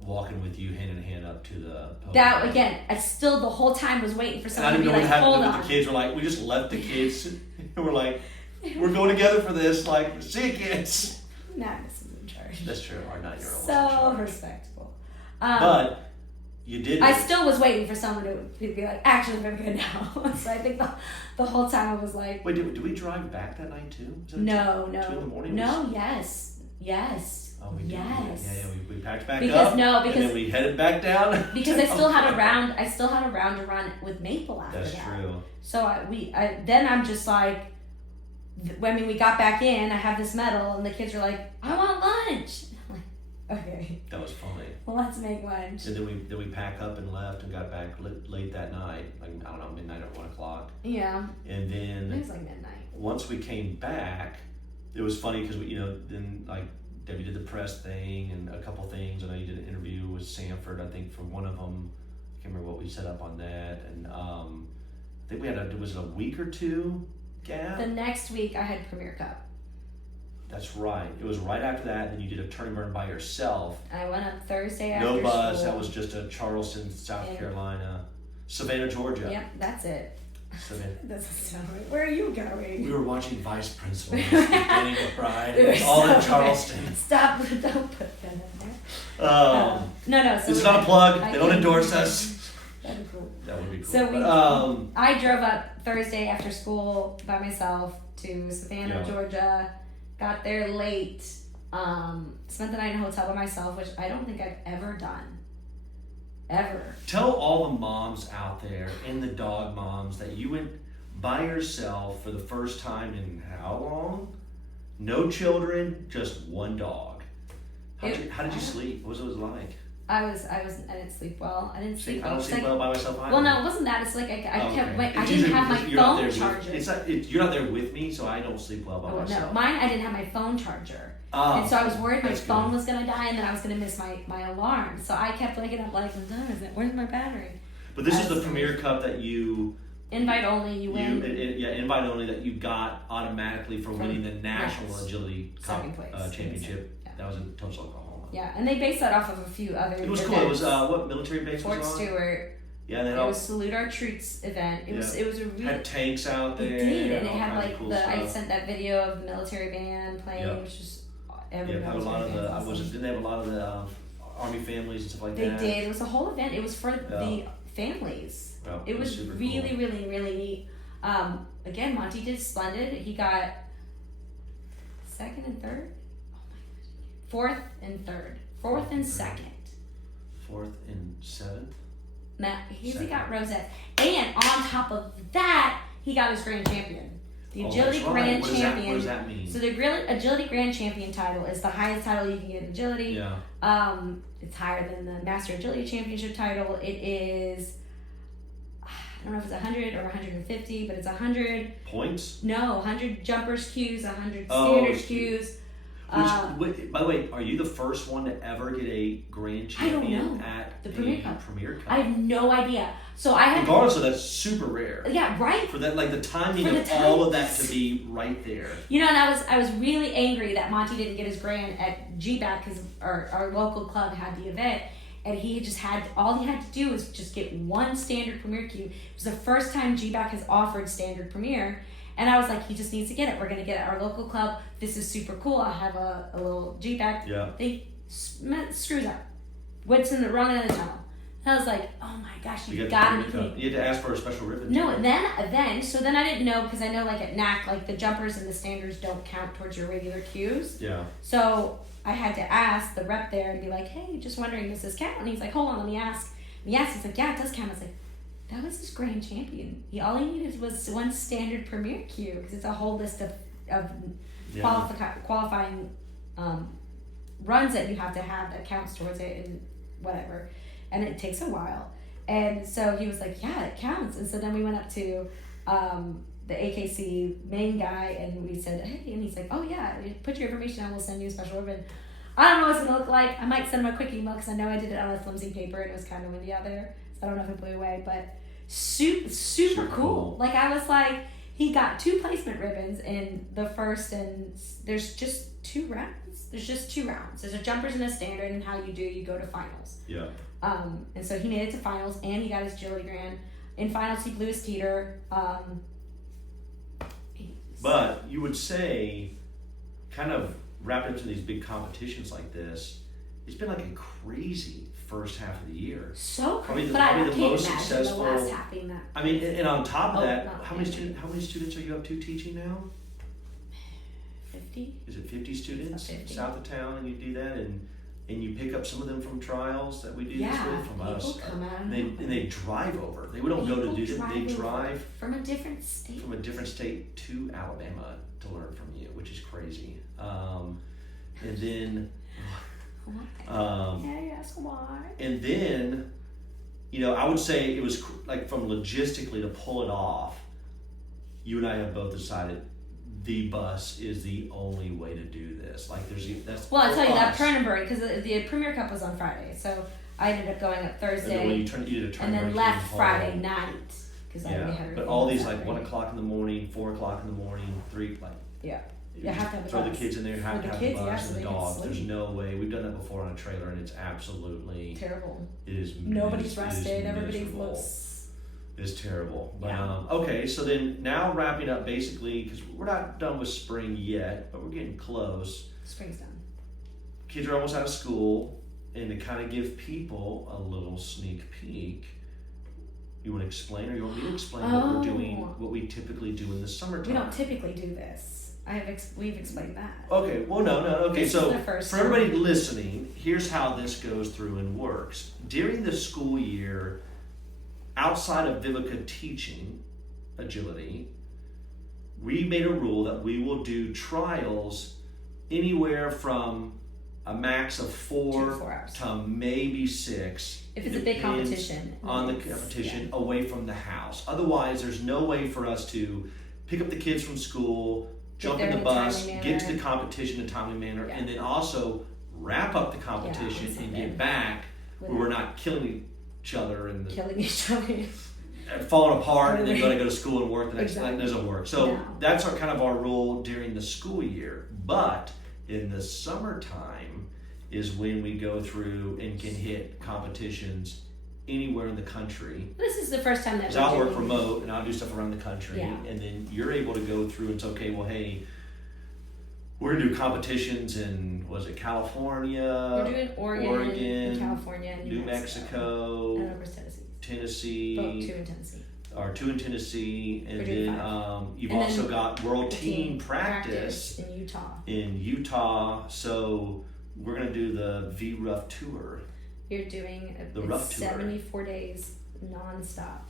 walking with you hand in hand up to the podium. That again, I still the whole time was waiting for someone to be like, hold on. I didn't know what happened with the kids. We're like, we just left the kids, and we're like, we're going together for this. Like, see you kids. Magnus is in charge. That's true. Our 9-year-old was in so charge. Respectable. But. You did. I still was waiting for someone to be like, actually, I'm good now. So I think the whole time I was like... Wait, did we drive back that night too? No. 2 in the morning? No, yes. Oh, we did. Yes. Yeah, we packed back up. And then we headed back down. Because I still had a round to run with Maple after that. That's true. So then I'm just like... I mean, we got back in, I have this medal, and the kids were like, I want lunch. Okay. That was funny. Well, let's make lunch. And then we packed up and left and got back late that night, like I don't know, midnight or 1:00. Yeah. And then it was like midnight. Once we came back, it was funny because then like Debbie did the press thing and a couple things. I know you did an interview with Sanford, I think, for one of them. I can't remember what we set up on that. And I think we had was it a week or two gap? The next week I had Premier Cup. That's right. It was right after that. Then you did a turn and burn by yourself. I went up Thursday after No bus. school. That was just a Charleston, South Carolina, Savannah, Georgia. Yep, that's it. Savannah. Doesn't sound right. Where are you going? We were watching Vice Principals, Beginning of Pride, all in Charleston. Good. Stop! Don't put that in there. No. So it's not a plug. They don't endorse us. That'd be cool. That would be cool. So I drove up Thursday after school by myself to Savannah, Georgia. Got there late, spent the night in a hotel by myself, which I don't think I've ever done. Ever. Tell all the moms out there and the dog moms that you went by yourself for the first time in how long? No children, just one dog. How did you sleep? What was it like? I didn't sleep well. I didn't sleep well. I don't sleep well by myself either. Well, no, it wasn't that. It's like I didn't have my phone charger. You're not there with me, so I don't sleep well by myself. No, mine, I didn't have my phone charger. And so I was worried my phone was going to die and then I was going to miss my alarm. So I kept waking up like, where's my battery? But this is the Premier Cup that you... Invite only, you win. Invite only that you got automatically for winning the National Agility Cup Championship. Yeah. That was in Tulsa, Oklahoma. Yeah, and they based that off of a few other It was events. cool. It was, what military base Fort was on? Fort Stewart. Yeah, it was Salute Our Troops event. It was a really... Had tanks out there. It did, and it had like cool I sent that video of the military band playing, which was every had a lot of didn't they have a lot of the Army families and stuff like that? They did. It was a whole event. It was for the families. Well, it was really, cool. really, really neat. Again, Monty did splendid. He got second and third. Oh my goodness. Fourth and third. Fourth and second. Fourth and seventh. He got rosette, and on top of that, he got his grand champion. The Agility Grand Champion. What does that mean? So the Agility Grand Champion title is the highest title you can get in agility. Yeah. It's higher than the Master Agility Championship title. It is, I don't know if it's 100 or 150, but it's 100 points. No, 100 jumpers cues, 100 standard cues. By the way, are you the first one to ever get a grand champion at the Premier Cup? I have no idea. So I had regardless of that's super rare. Yeah, right. For that, like the timing of all of that to be right there. You know, and I was really angry that Monty didn't get his grand at GBAC because our local club had the event, and he just all he had to do was just get one standard Premier cue. It was the first time GBAC has offered standard Premier. And I was like, he just needs to get it. We're going to get it at our local club. This is super cool. I have a little G-back. They screws up. What's in the wrong end of the tunnel? And I was like, oh my gosh, you got to be. You had to ask for a special ribbon. No, and then I didn't know, because I know like at NAC, like the jumpers and the standards don't count towards your regular cues. Yeah. So I had to ask the rep there and be like, hey, just wondering, does this count? And he's like, hold on, let me ask. And he asked, he's like, yeah, it does count. I was like, that was his grand champion. All he needed was one standard Premier cue, because it's a whole list of qualifying runs that you have to have that counts towards it and whatever. And it takes a while. And so he was like, yeah, it counts. And so then we went up to the AKC main guy and we said, hey, and he's like, oh yeah, put your information on, we'll send you a special ribbon. I don't know what it's gonna look like. I might send him a quick email because I know I did it on a flimsy paper and it was kind of windy out there. I don't know if it blew away, but super cool. Like, I was like, he got 2 placement ribbons in the first, and there's just 2 rounds. There's a jumpers and a standard, and how you go to finals. Yeah. And so he made it to finals, and he got his agility grand. In finals, he blew his teeter. But you would say, kind of wrapped into these big competitions like this, it's been like a crazy first half of the year. So crazy, but I can't imagine the last half being that. I mean, and on top of that, how many students are you up to teaching now? 50. Is it 50 students 50. South of town, and you do that, and you pick up some of them from trials that we do this with from us. Come out and they drive over. They don't go to do it. They drive from a different state. To Alabama to learn from you, which is crazy. And then. Why? Yes, why? And then, I would say it was like from logistically to pull it off. You and I have both decided the bus is the only way to do this. Like that's. Well, I'll tell you that Cronenberg, because the Premier Cup was on Friday, so I ended up going up Thursday. And then you did a and then left Friday night because I already had. But all these like 1 o'clock in the morning, 4 o'clock in the morning, 3 like. Yeah. You have to have a throw bus. the kids in there, you have to have a bus and the dogs. There's no way. We've done that before on a trailer, and it's absolutely terrible. It is. Nobody's rested. Everybody looks. It's terrible. But okay, so then now wrapping up basically, because we're not done with spring yet, but we're getting close. Spring's done. Kids are almost out of school, and to kind of give people a little sneak peek. You want to explain, or you want me to explain what we're doing, what we typically do in the summertime? We don't typically do this. We've explained that. Okay, well, no. Okay, this so for everybody listening, here's how this goes through and works. During the school year, outside of Viveka teaching agility, we made a rule that we will do trials anywhere from a max of 4 to maybe 6. If it's a big competition. On the competition, away from the house. Otherwise, there's no way for us to pick up the kids from school, jump in the bus, get to the competition in a timely manner, and then also wrap up the competition and get back where we're not killing each other and falling apart and then going to go to school and work the next night. It doesn't work. So that's kind of our rule during the school year. But in the summertime is when we go through and can hit competitions anywhere in the country. This is the first time that I'll work remote and I'll do stuff around the country, and then you're able to go through and it's okay. Well, hey, we're gonna do competitions in California? We're doing Oregon California, New Mexico, and over Tennessee. Both 2 in Tennessee. Or 2 in Tennessee, and then you've also got World Team Practice in Utah. So we're gonna do the Ruff tour. You're doing the Ruff 74 days non-stop.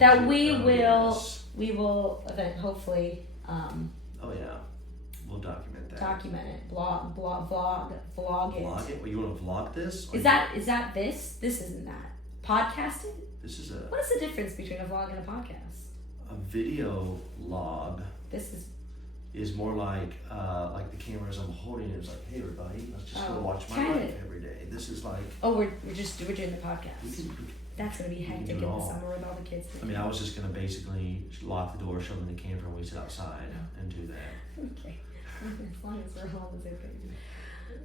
That we will event hopefully. We'll document that. Document it. Vlog it. Vlog it? Well, you want to vlog this? Is that this? This isn't that. Podcasting? This is What is the difference between a vlog and a podcast? A video log. This is is more like the cameras I'm holding. It's like, hey everybody, let's just go watch my life every day. This is like. Oh, we're doing the podcast. That's gonna be hectic in the summer with all the kids. I mean, I was just gonna basically lock the door, show them the camper, and we sit outside and do that. Okay, as long as we're home, it's okay.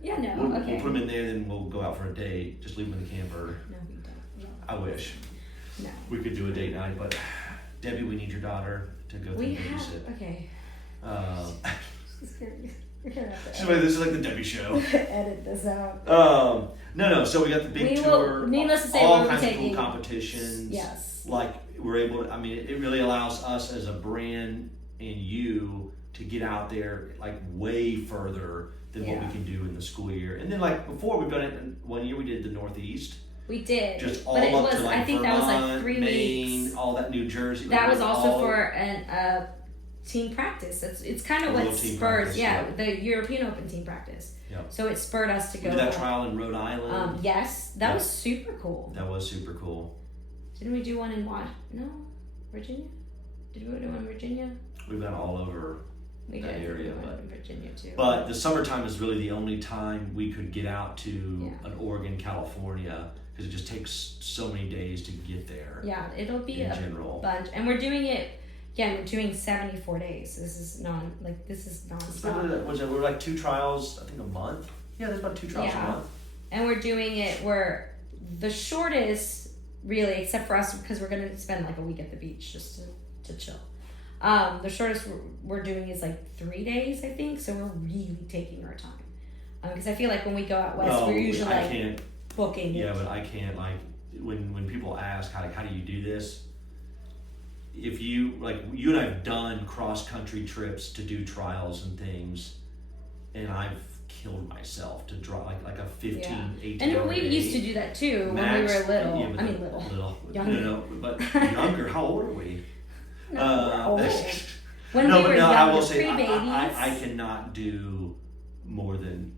Yeah, no, okay. We'll put them in there, then we'll go out for a date. Just leave them in the camper. No, we don't. No. I wish. No. We could do a date night, but Debbie, we need your daughter to go through babysit. Okay. She's like, this is like the Debbie show. Edit this out. No. So we got the big tour. Needless to say, all kinds of cool competitions. Yes. Like we're able to. I mean, it really allows us as a brand and you to get out there like way further than what we can do in the school year. And then like before, we've done it. One year we did the Northeast. We did. Just all up to like I think Vermont, that was like 3 Maine, weeks. all that New Jersey. That was also for an team practice. It's kind of what spurs, the European Open team practice. Yep. So it spurred us to go. We did that trial in Rhode Island. Yes, that was super cool. That was super cool. Didn't we do one in Virginia? Did we do one in Virginia? We've been all over that area, but in Virginia too. But the summertime is really the only time we could get out to an Oregon, California, because it just takes so many days to get there. Yeah, it'll be in a general. bunch, and we're doing it. Yeah, we're doing 74 days. This is nonstop. Was it? We're like 2 trials, I think, a month. Yeah, there's about 2 trials a month. And we're doing it. We're the shortest, really, except for us, because we're gonna spend like a week at the beach just to chill. The shortest we're doing is like 3 days, I think. So we're really taking our time, because I feel like when we go out west, we're usually booking. Yeah, but I can't when people ask how do you do this. If you you and I've done cross country trips to do trials and things, and I've killed myself to draw like a 15, 18 and hour we day. used to do that too when we were little. Yeah, little. Younger. No, but younger. How old are we? No, we're old. When we were younger, I will say pre-babies. I cannot do more than,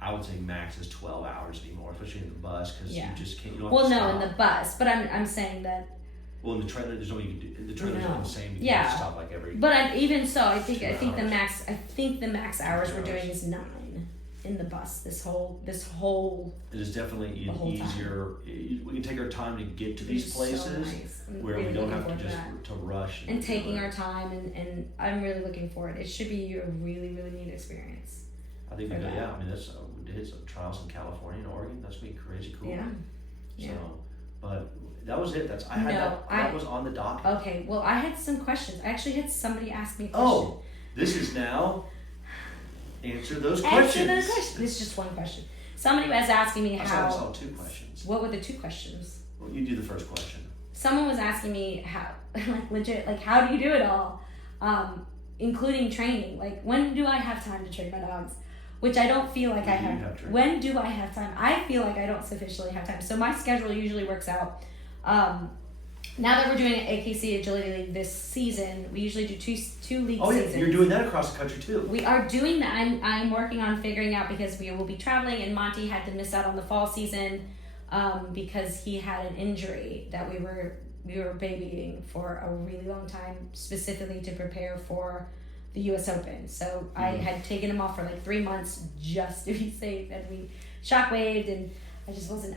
I would say max is 12 hours anymore, especially in the bus, because you just can't. You don't have to stop. In the bus, but I'm saying that. Well, in the trailer, there's no way you can do. The trailer's not the same. You can stop like every. But even so, I think the max hours we're doing is 9 in the bus. This whole. It is definitely easier. We can take our time to get to these places where we don't have to rush. And taking our time, and I'm really looking forward. It should be a really, really neat experience. I think we did. Yeah, I mean we did some trials in California and Oregon. That's gonna be crazy cool. Yeah. So, but. That was it. That was on the docket. Okay, well, I had some questions. I actually had somebody ask me a question. Oh, this is now answer those questions. This is just one question. Somebody was asking me how. I saw 2 questions. What were the 2 questions? Well, you do the first question. Someone was asking me how, how do you do it all, including training? Like, when do I have time to train my dogs? Which I don't feel like I have. When do I have time? I feel like I don't sufficiently have time. So my schedule usually works out. Now that we're doing an AKC Agility League this season, we usually do two league seasons. You're doing that across the country too. We are doing that. I'm working on figuring out, because we will be traveling, and Monty had to miss out on the fall season because he had an injury that we were babying for a really long time, specifically to prepare for the U.S. Open. So I had taken him off for like 3 months just to be safe, and we shockwaved, and I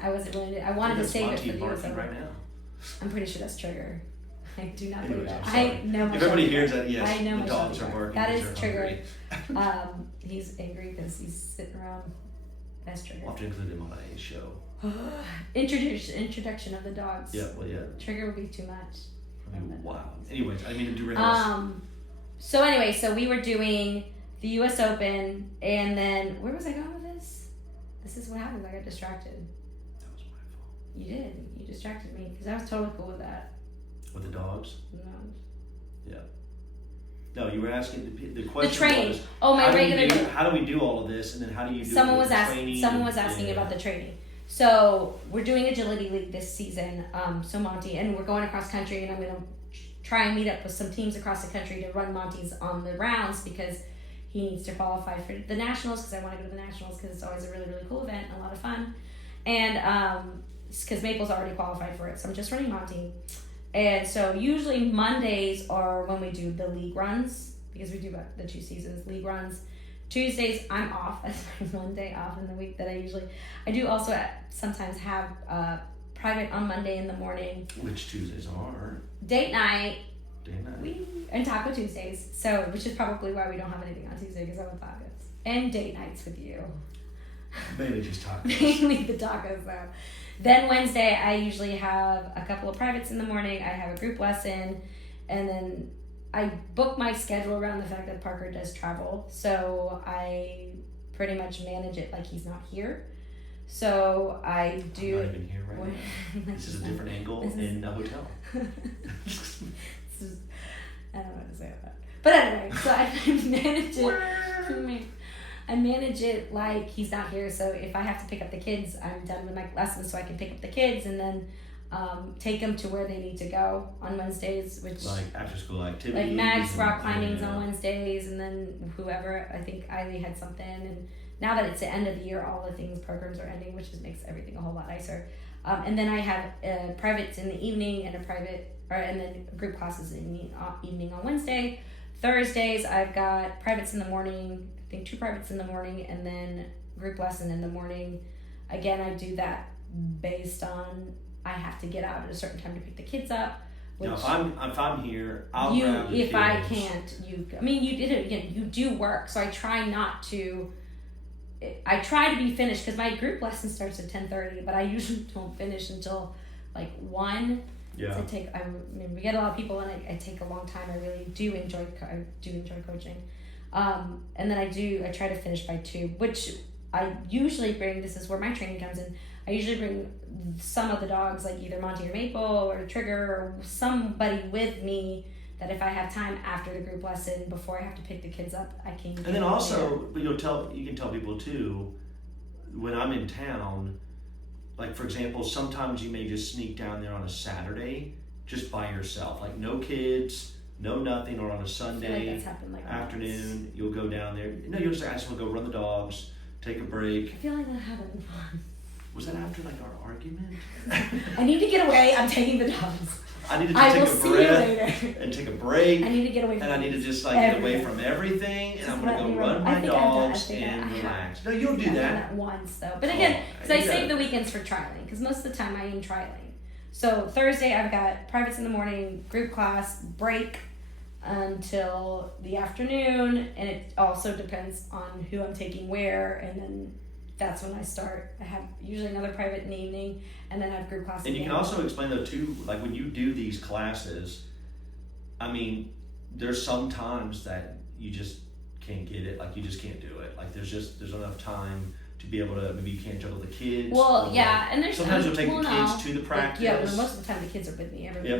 wasn't willing to. I wanted to save it for the U.S. Open. Right now. I'm pretty sure that's Trigger. I do not believe that. I know my. If everybody hears that, yes, I know the dogs are barking. That is Trigger. He's angry because he's sitting around. That's Trigger. We'll have to include him on a show. Introduction of the dogs. Yeah, well, yeah. Trigger would be too much. I mean, wow. Anyways, I mean to derail this. So we were doing the U.S. Open, and then where was I going with this? This is what happens. I got distracted. That was my fault. You did. You distracted me, because I was totally cool with that. With the dogs? No. Yeah. No, you were asking the question. The training. Was, how do we do all of this, and then how do you do Someone was training? asking about the training. So we're doing Agility League this season. So Monty, and we're going across country, and I'm going to try and meet up with some teams across the country to run Monty's on the rounds, because he needs to qualify for the Nationals, because I want to go to the Nationals, because it's always a really, really cool event and a lot of fun. And because Maple's already qualified for it, so I'm just running Monty. And so usually Mondays are when we do the league runs, because we do the 2 seasons league runs. Tuesdays I'm off. That's my one day off in the week that I do also sometimes have private on Monday in the morning. Which Tuesdays are? Date night. And Taco Tuesdays. So, which is probably why we don't have anything on Tuesday, because I want tacos. And date nights with you. Mainly just tacos. Mainly the tacos, though. Then Wednesday, I usually have a couple of privates in the morning. I have a group lesson. And then I book my schedule around the fact that Parker does travel. So I pretty much manage it like he's not here. So I do... I'm not even here right now. This is a different angle in a hotel. I don't know what to say about that. But anyway, so I manage it. I manage it like he's not here. So if I have to pick up the kids, I'm done with my lessons so I can pick up the kids and then take them to where they need to go on Wednesdays, which like after school activities, like Mag's rock climbing's on Wednesdays, and then whoever, I think Eileen had something, and now that it's the end of the year, all the programs are ending, which just makes everything a whole lot nicer. And then I have privates in the evening and and then group classes in the evening on Wednesday. Thursdays I've got privates in the morning, I think 2 privates in the morning, and then group lesson in the morning. Again, I do that based on I have to get out at a certain time to pick the kids up. Which if I'm here, I'll grab the kids. If I can't, you do work, so I try not to. I try to be finished because my group lesson starts at 10:30, but I usually don't finish until like 1. Yeah. So we get a lot of people, and I take a long time. I really do enjoy coaching, and then I try to finish by 2, which I usually bring. This is where my training comes in. I usually bring some of the dogs, like either Monty or Maple or Trigger or somebody with me, that if I have time after the group lesson before I have to pick the kids up, I can. And then also, you can tell people too, when I'm in town, like for example, sometimes you may just sneak down there on a Saturday just by yourself, like no kids, no nothing, or on a Sunday afternoon, you'll go down there. No, you'll just ask them to go run the dogs, take a break. I feel like that happened once. Was that after like our argument? I need to get away. I'm taking the dogs. I need to take a breath and take a break. I need to get away from and I need to just get away from everything, and I'm going to go run my dogs and relax. No, you'll do that. I've done that once though. But again, because I save the weekends for trialing, because most of the time I am trialing. So Thursday I've got privates in the morning, group class, break until the afternoon, and it also depends on who I'm taking where, and then that's when I start. I have usually another private in the evening, and then I have group classes. And you can also explain though too, like when you do these classes, I mean, there's some times that you just can't get it. Like you just can't do it. Like there's enough time to be able to, maybe you can't juggle the kids. Well, yeah, and there's sometimes you'll take the kids to the practice. Yeah, but most of the time the kids are with me. They're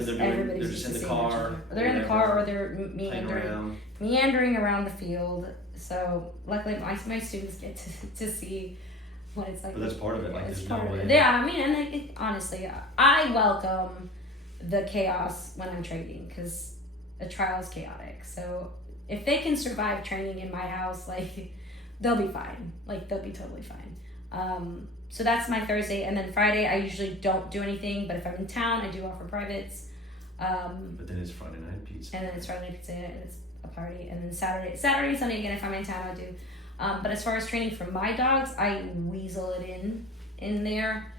just in the car. They're in the car, or they're meandering around the field. So luckily, my students get to see what it's like. But that's part of it. Like there's no way. Yeah, I mean, and honestly, I welcome the chaos when I'm training, because a trial is chaotic. So if they can survive training in my house, like they'll be fine. Like they'll be totally fine. So that's my Thursday, and then Friday I usually don't do anything. But if I'm in town, I do offer privates. But then it's Friday night pizza. And then it's Friday night pizza, and it's a party, and then Saturday, Sunday again. If I'm in town, I'll do. But as far as training for my dogs, I weasel it in there.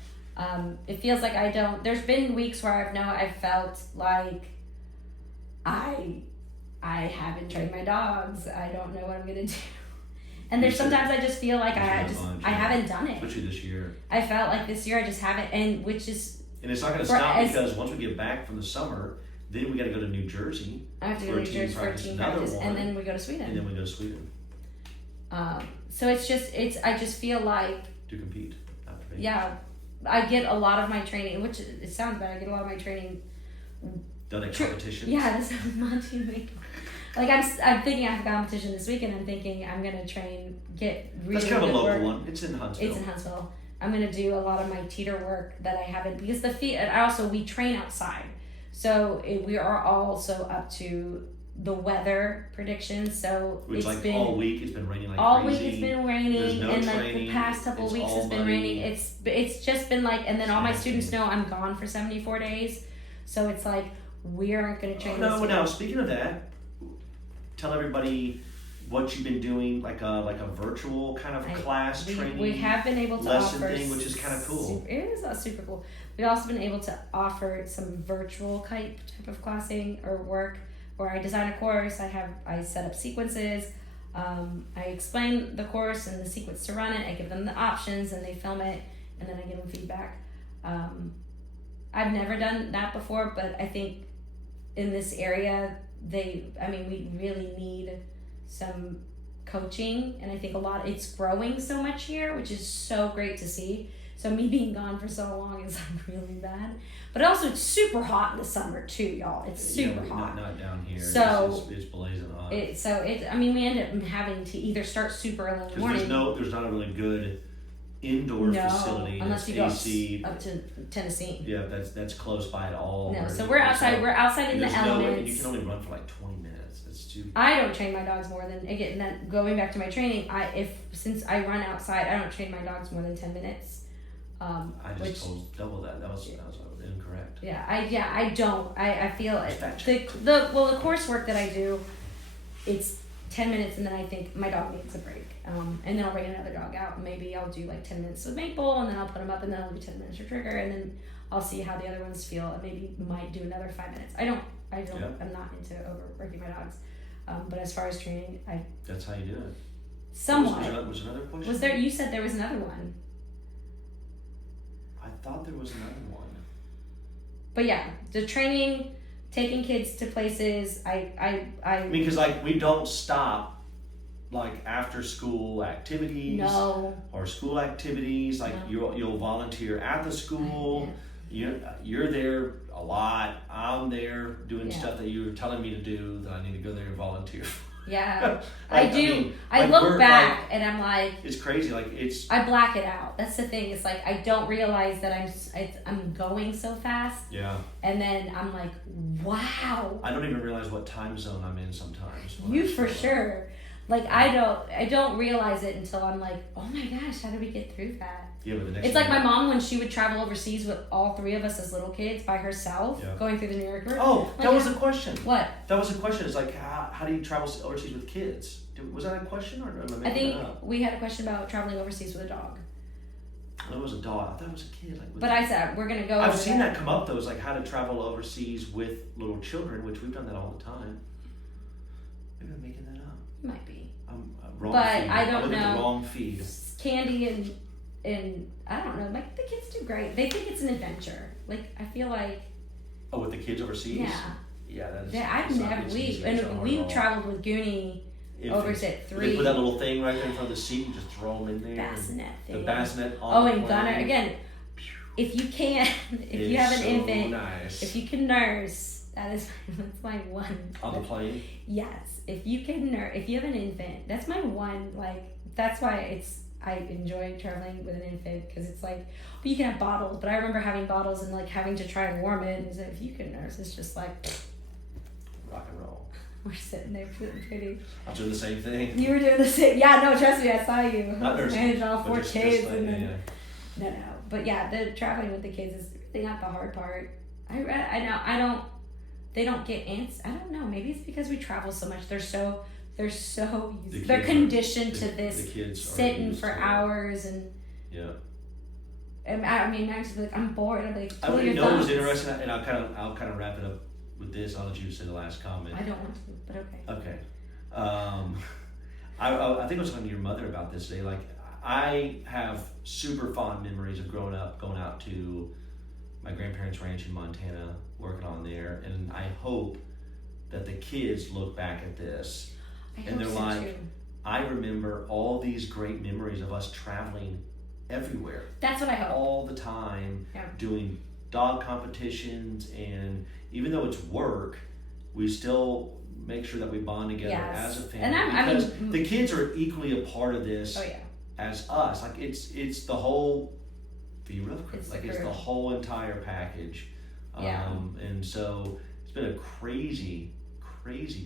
It feels like I don't. There's been weeks where I've felt like I haven't trained my dogs. I don't know what I'm gonna do. And there's sometimes I just feel like I haven't done it. Especially this year. I felt like this year I just haven't, and which is. And it's not going to stop because once we get back from the summer, then we got to go to New Jersey. I have to go to New Jersey for a team practice, and then we go to Sweden. So it's just I just feel like to compete. Yeah, I get a lot of my training, which it sounds bad. I get a lot of my training done at competitions. Yeah, this is Monty and Maple. Like I'm thinking I have a competition this weekend. I'm thinking I'm gonna get really. That's kind of a local one. It's in Huntsville. It's in Huntsville. I'm gonna do a lot of my teeter work that I haven't, because we train outside, so we are also up to the weather predictions. So all week it's been raining like all crazy. All week it's been raining, no and training, the past couple weeks it's been raining. It's just been like, and then all my students know I'm gone for 74 days, so it's like we aren't gonna train. No, speaking of that, tell everybody what you've been doing, like a virtual kind of class training. We have been able to offer thing, which is kind of cool. It is super cool. We've also been able to offer some virtual type of classing or work where I design a course. I set up sequences. I explain the course and the sequence to run it. I give them the options and they film it, and then I give them feedback. I've never done that before, but I think in this area, we really need some coaching, and I think it's growing so much here, which is so great to see. So me being gone for so long is really bad, but also it's super hot in the summer too, y'all. It's super hot. Not down here. So it's blazing hot. We end up having to either start super early in the morning. There's not a really good indoor facility. Unless you AC. Go up to Tennessee. Yeah, that's close by at all. No, so we're outside. We're outside in the elements. You can only run for like 20 minutes. It's too. I don't train my dogs more than going back to my training. Since I run outside, I don't train my dogs more than 10 minutes. I just told double that. That was incorrect. Yeah, I don't. I feel the coursework that I do, it's 10 minutes, and then I think my dog needs a break. And then I'll bring another dog out. Maybe I'll do like 10 minutes with Maple, and then I'll put him up, and then I'll do 10 minutes for Trigger, and then I'll see how the other ones feel, and maybe might do another 5 minutes. I'm not into overworking my dogs. But as far as training, that's how you do it. Somewhat. Was another question? Was there? You said there was another one. I thought there was another one. But yeah, the training, taking kids to places. Because we don't stop. Like after school activities or school activities, you'll volunteer at the school. You're there a lot. I'm there doing stuff that you were telling me to do that I need to go there and volunteer. Yeah, I do. I look back and I'm like, it's crazy. I black it out. That's the thing. It's like I don't realize that I'm going so fast. Yeah. And then I'm like, wow. I don't even realize what time zone I'm in sometimes. You for sure. I don't realize it until I'm like, oh my gosh, how did we get through that? Yeah, but the next it's like my mom when she would travel overseas with all three of us as little kids by herself, going through the New York River. Oh, that was a question. What? That was a question. It's like, how do you travel overseas with kids? Was that a question, or am I making it up? We had a question about traveling overseas with a dog. It was a dog. I thought it was a kid. But I said we're gonna go. I've seen that come up though. It's like how to travel overseas with little children, which we've done that all the time. Maybe I'm making that up. You might be. Wrong but feed. I don't know. The wrong feed. Candy and I don't know. The kids do great. They think it's an adventure. I feel like. Oh, with the kids overseas. Yeah. Yeah, that is. Yeah, we traveled with Goonie. Overseas at 3. They put that little thing right there in front of the seat and just throw them in there. Bassinet thing. The bassinet on the and Gunner again. If you can, if you have an infant, if you can nurse, that's my one. On the plane. Yes, if you can nurse, if you have an infant, that's my one. That's why I enjoy traveling with an infant because it's but you can have bottles. But I remember having bottles and having to try and warm it. And if you can nurse, it's just rock and roll. We're sitting there pretty. I'm doing the same thing. You were doing the same. Yeah, no, trust me, I saw you. Not nursing. Managed all 4 kids. Yeah. No. But yeah, the traveling with the kids is really not the hard part. They don't get ants. I don't know. Maybe it's because we travel so much. They're conditioned to this sitting for hours and. Yeah. Max would be I'm bored. I'm I already know it was interesting, and I'll kind of wrap it up with this. I'll let you say the last comment. I don't want to, but okay. Okay. I think I was talking to your mother about this today. I have super fond memories of growing up, going out to my grandparents' ranch in Montana, working on there, and I hope that the kids look back at this and they're too. I remember all these great memories of us traveling everywhere. That's what I hope. All the time, doing dog competitions, and even though it's work, we still make sure that we bond together as a family. And the kids are equally a part of this as us. It's the whole Ruff crew. It's the whole entire package. And so it's been a crazy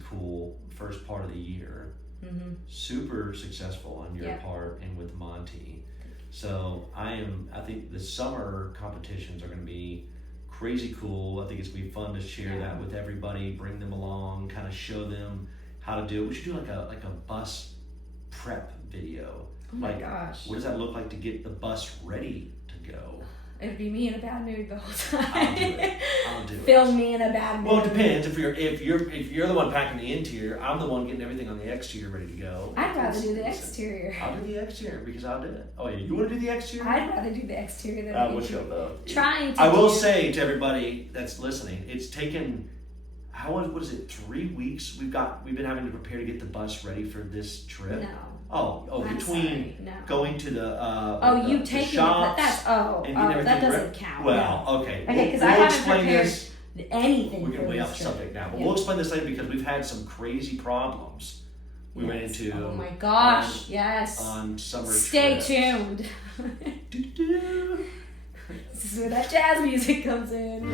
cool first part of the year. Mm-hmm. Super successful on your part and with Monty. So I think the summer competitions are going to be crazy cool. I think it's going to be fun to share that with everybody, bring them along, kind of show them, how to do it. We should do like a bus prep video. Oh my gosh. What does that look like to get the bus ready to go? It would be me in a bad mood the whole time. I'll do it. Film me in a bad mood. Well, it depends. If you're the one packing the interior, I'm the one getting everything on the exterior ready to go. I'd rather do the exterior. I'll do the exterior because I'll do it. Oh yeah, you want to do the exterior? I'd rather do the exterior than the interior. Trying to. I will say to everybody that's listening, it's taken. What is it? 3 weeks we've been having to prepare to get the bus ready for this trip. No. Between going to the you the taking shops that doesn't count. Well, okay. Okay, because I haven't prepared anything. We're getting way off the subject now, but we'll explain this later because we've had some crazy problems we ran into. Oh my gosh! Yes. On summer. Stay tuned. This is where that jazz music comes in.